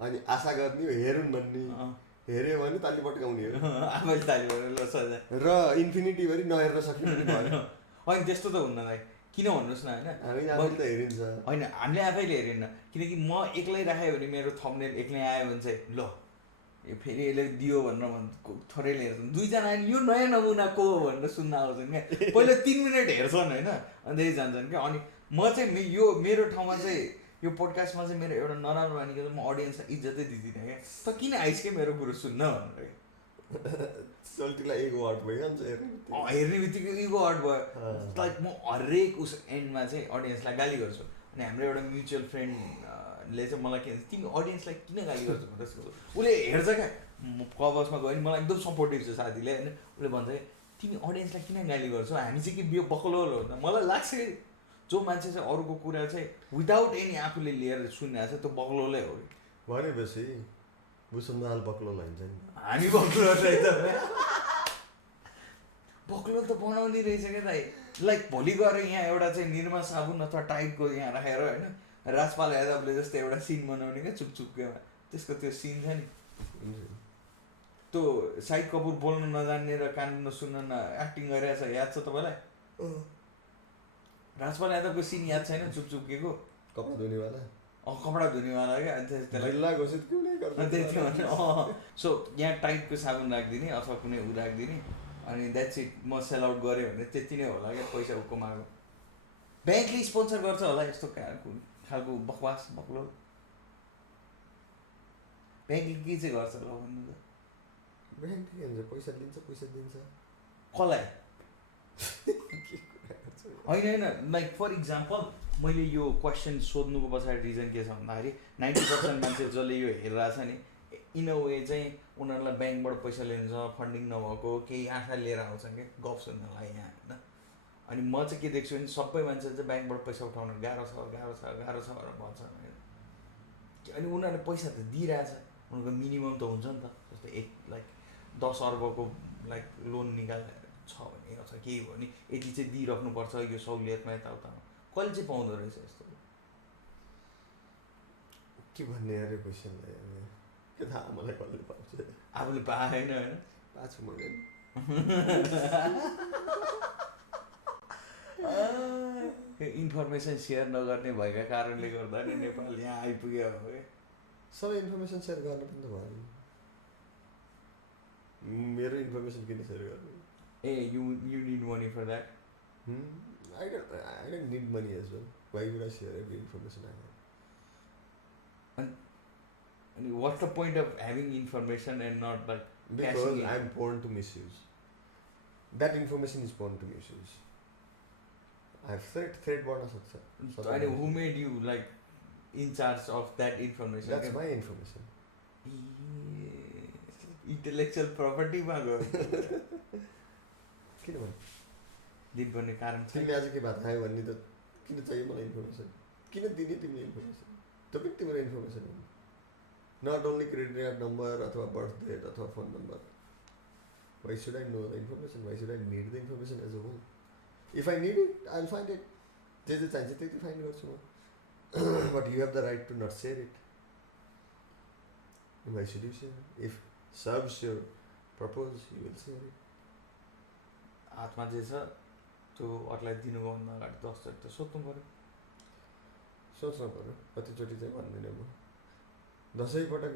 अनि आशा गर्ने हो हेरौँ भन्ने. हेऱ्यो भने ताली पट्काउने हो आफैले ताली गरेर ल सजा र इन्फिनिटीभरि नहेर्न सक्ने पनि भयो होइन त्यस्तो त हुन्न भाइ किन भन्नुहोस् न हामी होइन आफैले त हेरिन्छ होइन हामीले आफैले हेरेन किनकि म एक्लै राखेँ भने मेरो थम्बनेल एक्लै आयो भने चाहिँ ल यो फेरि यसले दियो भनेर थोरैले हेर्छन् दुईजना आयो यो नयाँ नमुना को हो भनेर सुन्न आउँछन् क्या पहिला 3 मिनट हेर्छन् होइन अन्त जान्छन् क्या अनि म चाहिँ यो मेरो ठाउँमा चाहिँ यो पोडकास्टमा चाहिँ मेरो एउटा नराम्रो भनेको म अडियन्सलाई इज्जतै दिँदिनँ क्या त किन आइस के मेरो कुरो सुन्न भनेर चल्टीलाई एक वर्ड भइहाल्छ हेर्ने बित्तिकै इगो हर्ट भयो लाइक म हरेक उस एन्डमा चाहिँ अडियन्सलाई गाली गर्छु अनि हाम्रो एउटा म्युचुअल फ्रेन्डले चाहिँ मलाई के भन्छ तिमी अडियन्सलाई किन गाली गर्छौ भनेर उसले हेर्छ क्या क्लबहाउसमा गयो भने मलाई एकदम सपोर्टिभ छ साथीले होइन उसले भन्छ कि तिमी अडियन्सलाई किन गाली गर्छौ हामी चाहिँ कि यो बक्लोल हो त मलाई लाग्छ कि जो मान्छे चाहिँ अरूको कुरा चाहिँ विदाउट एनी आफूले लिएर सुनिरहेको छ त्यो बक्लोलै हो कि भनेपछि बुसुन्दाल बक्लोल हुन्छ नि हामी बक्लो रहेछ बक्लो त बनाउँदै रहेछ क्या दाइ लाइक भोलि गएर यहाँ एउटा चाहिँ निर्मा साबुन अथवा टाइडको यहाँ राखेर होइन राजपाल यादवले जस्तो एउटा सिन बनाउने क्या चुपचुप्केमा त्यसको त्यो सिन छ नि त्यो साहिद कपुर बोल्न नजान्ने र कान नसुन्न एक्टिङ गरिरहेछ याद छ तपाईँलाई राजपाल यादवको सिन याद छैन चुपचुप्केको कपडा धुनेवाला कपडा धुनेवाला क्या त्यसलाई घोषित किन त्यही सो यहाँ टाइटको साबुन राखिदिने अथवा कुनै ऊ राखिदिने अनि द्याट्स इट म सेल आउट गरेँ भने त्यति नै होला क्या पैसा कमाएको ब्याङ्कले स्पोन्सर गर्छ होला यस्तो खालको बकवास बक्लो ब्याङ्कले के चाहिँ गर्छ होला भन्नु त ब्याङ्कले के हुन्छ पैसा दिन्छ कसलाई होइन लाइक फर इक्जाम्पल मैले यो क्वेसन सोध्नुको पछाडि रिजन के छ भन्दाखेरि 90% मान्छे जसले यो हेरिरहेछ नि इन अ वे चाहिँ उनीहरूलाई ब्याङ्कबाट पैसा लिन्छ फन्डिङ नभएको केही आशा लिएर आउँछन् क्या गफ सुन्नलाई यहाँ होइन अनि म चाहिँ के देख्छु भने सबै मान्छे चाहिँ ब्याङ्कबाट पैसा उठाउन गाह्रो छ भनेर भन्छन् होइन अनि उनीहरूले पैसा त दिइरहेछ उनीहरूको मिनिमम त हुन्छ नि त जस्तो लाइक 10 अर्बको लाइक लोन निकालेर छ भने अथवा केही हो भने यति चाहिँ दिइराख्नुपर्छ यो सहुलियतमा यताउतामा कहिले चाहिँ पाउँदो रहेछ यस्तो के भन्ने अरे क्वेसनलाई के थाहा मलाई कसले पाउँछ आफूले पाएन होइन पाछु मैले इन्फर्मेसन सेयर नगर्ने भएका कारणले गर्दा नि नेपाल यहाँ आइपुग्यो हो क्या सबै इन्फर्मेसन सेयर गर्नु पनि त भयो मेरो इन्फर्मेसन किन सेयर गर्नु ए you need money for that I don't need money as well. Why would I share every information I have? And what's the point of having information and not like because I'm born to misuse. That information is born to misuse. I have threat born as and who made you like in charge of that information? That's my information. Intellectual property मा गयो किन भन्नु दिनुपर्ने कारण छ तिमीले आज के भात खायो भन्ने त किन चाहियो मलाई इन्फर्मेसन किन दिने तिमीले इन्फर्मेसन त्यो पनि तिम्रो इन्फर्मेसन हो not only credit card number अथवा बर्थ डेट अथवा phone number why should I know the information why should I need the information as a whole if I need it I will find it जे चाहिन्छ त्यति find गर्छु म but you have the right to not share it why should you share if serves your purpose you will share it हातमा जे छ त्यो अरूलाई दिनुभन्दा अगाडि 10 चोटि त सोध्नु पऱ्यो सोच्नु पऱ्यो कतिचोटि चाहिँ भन्दिनँ म 10 पटक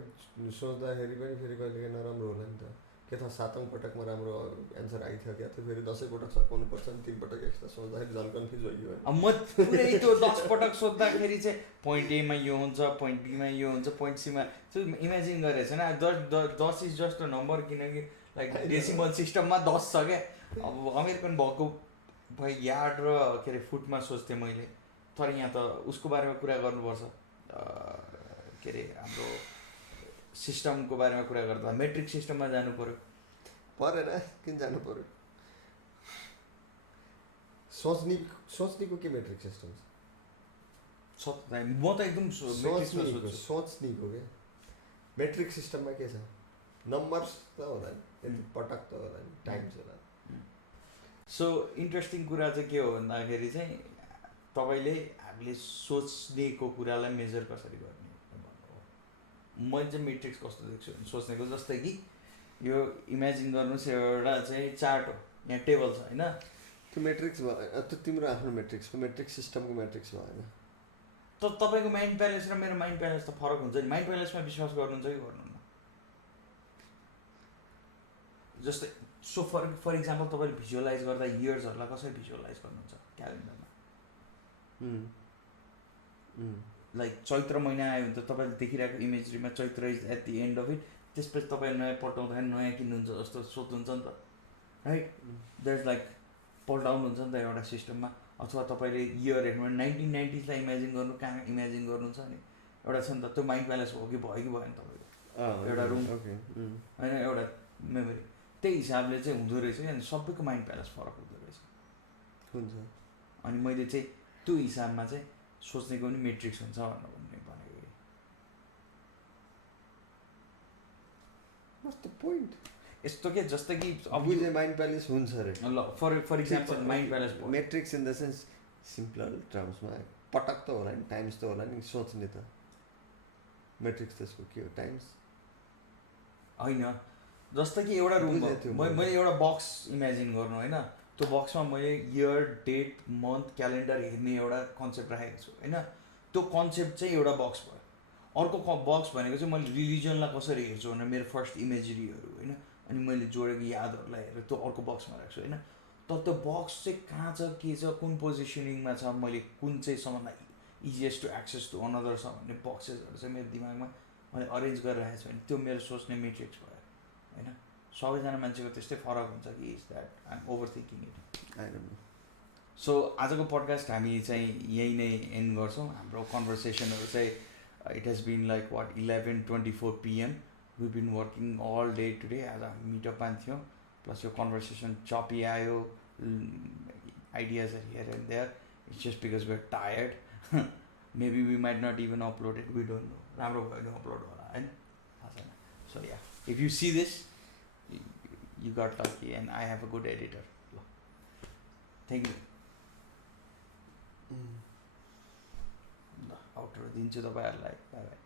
सोच्दाखेरि पनि फेरि कहिलेकाहीँ नराम्रो होला नि त के थाहा 7औं पटकमा राम्रो एन्सर आइथ्यो क्या त्यो फेरि 10 पटक सकाउनु पर्छ नि 3 पटक एक्स्ट्रा सोच्दाखेरि झन् कन्फ्युज भइयो म पुरै त्यो 10 पटक सोध्दाखेरि चाहिँ पोइन्ट एमा यो हुन्छ पोइन्ट बीमा यो हुन्छ पोइन्ट सीमा त्यो इमेजिन गरेको छैन 10 इज जस्ट अ नम्बर किनकि लाइक डेसिमल सिस्टममा 10 छ क्या अब अमेरिकन भएको भाइ यार्ड र के अरे फुटमा सोच्थेँ मैले तर यहाँ त उसको बारेमा कुरा गर्नुपर्छ के अरे हाम्रो सिस्टमको बारेमा कुरा गर्दा मेट्रिक सिस्टममा जानु पऱ्यो परेन किन जानु पऱ्यो सोच्नेको के मेट्रिक सिस्टम छ म त एकदम सोच्नेको क्या मेट्रिक सिस्टममा के छ नम्बर्स त होला नि पटक त होला नि टाइम्स होला सो इन्ट्रेस्टिङ कुरा चाहिँ के हो भन्दाखेरि चाहिँ तपाईँले हामीले सोच्नेको कुरालाई मेजर कसरी गर्ने भन्नु हो मैले चाहिँ मेट्रिक्स कस्तो देख्छु भने सोच्नेको जस्तै कि यो इमेजिन गर्नुहोस् एउटा चाहिँ चार्ट हो, यहाँ टेबल छ होइन, त्यो मेट्रिक्स भयो, त्यो तिम्रो आफ्नो मेट्रिक्स हो, मेट्रिक्स सिस्टमको मेट्रिक्स भएन। त तपाईँको माइन्ड प्यालेस र मेरो माइन्ड प्यालेस त फरक हुन्छ नि। माइन्ड प्यालेसमा विश्वास गर्नुहुन्छ कि गर्नुहुन्न? जस्तै सो फर इक्जाम्पल तपाईँले भिजुअलाइज गर्दा इयर्सहरूलाई कसरी भिजुअलाइज गर्नुहुन्छ क्यालेन्डरमा? लाइक चैत्र महिना आयो भने त तपाईँले देखिरहेको इमेजरीमा Chaitra is at the end of it, त्यसपछि तपाईँ नयाँ पल्टाउँदाखेरि नयाँ किन्नुहुन्छ जस्तो सोध्नुहुन्छ नि त, राइट? द्याट्स लाइक पल्टाउनुहुन्छ नि त एउटा सिस्टममा। अथवा तपाईँले इयर हेर्नु भने 1990s इमेजिन गर्नु, कहाँ इमेजिन गर्नुहुन्छ नि, एउटा छ नि त, त्यो माइन्ड प्यालेस हो कि भयो कि भएन तपाईँको एउटा रुम होइन, एउटा मेमोरी। त्यही हिसाबले चाहिँ हुँदो रहेछ कि, अनि सबैको माइन्ड प्यालेस फरक हुँदो रहेछ हुन्छ। अनि मैले चाहिँ त्यो हिसाबमा चाहिँ सोच्नेको पनि मेट्रिक्स हुन्छ भनेको कि। What's the point? यस्तो के जस्तै कि अब माइन्ड प्यालेस हुन्छ अरे ल for example mind palace matrix in the sense simple टर्म्समा पटक त होला नि, टाइम्स त होला नि, सोच्ने त मेट्रिक्स त्यसको के हो, टाइम्स होइन। जस्तै कि एउटा रुम मैले एउटा बक्स इमेजिन गर्नु होइन, त्यो बक्समा मैले इयर डेट मन्थ क्यालेन्डर हेर्ने एउटा कन्सेप्ट राखेको छु होइन, त्यो कन्सेप्ट चाहिँ एउटा बक्स भयो। अर्को बक्स भनेको चाहिँ मैले रिलिजनलाई कसरी हेर्छु भनेर मेरो फर्स्ट इमेजरीहरू होइन, अनि मैले जोडेको यादहरूलाई हेरेर त्यो अर्को बक्समा राख्छु होइन। तर त्यो बक्स चाहिँ कहाँ छ, के छ, कुन पोजिसनिङमा छ, मैले कुन चाहिँ सबभन्दा easiest to access to another छ भन्ने बक्सेसहरू चाहिँ मेरो दिमागमा मैले अरेन्ज गरेर राखेको छु भने त्यो मेरो सोच्ने मेट्रिक्स भयो होइन। सबैजना मान्छेको त्यस्तै फरक हुन्छ कि is that I am over thinking it. I don't know. So आजको पडकास्ट हामी चाहिँ यहीँ नै एन्ड गर्छौँ। हाम्रो कन्भर्सेसनहरू चाहिँ it has been like what 11:24 PM। We been working all day today. आज हामी मिटअपमा थियौँ, प्लस यो कन्भर्सेसन चपी आयो, आइडियाजहरू here and there, it's just because we are tired. Maybe we might not even upload it, we don't know. राम्रो भयो भने अपलोड होला होइन, थाहा छैन। So yeah, if you see this you got lucky and I have a good editor. Thank you. Outro दिन्छु तपाईँहरूलाई। By by.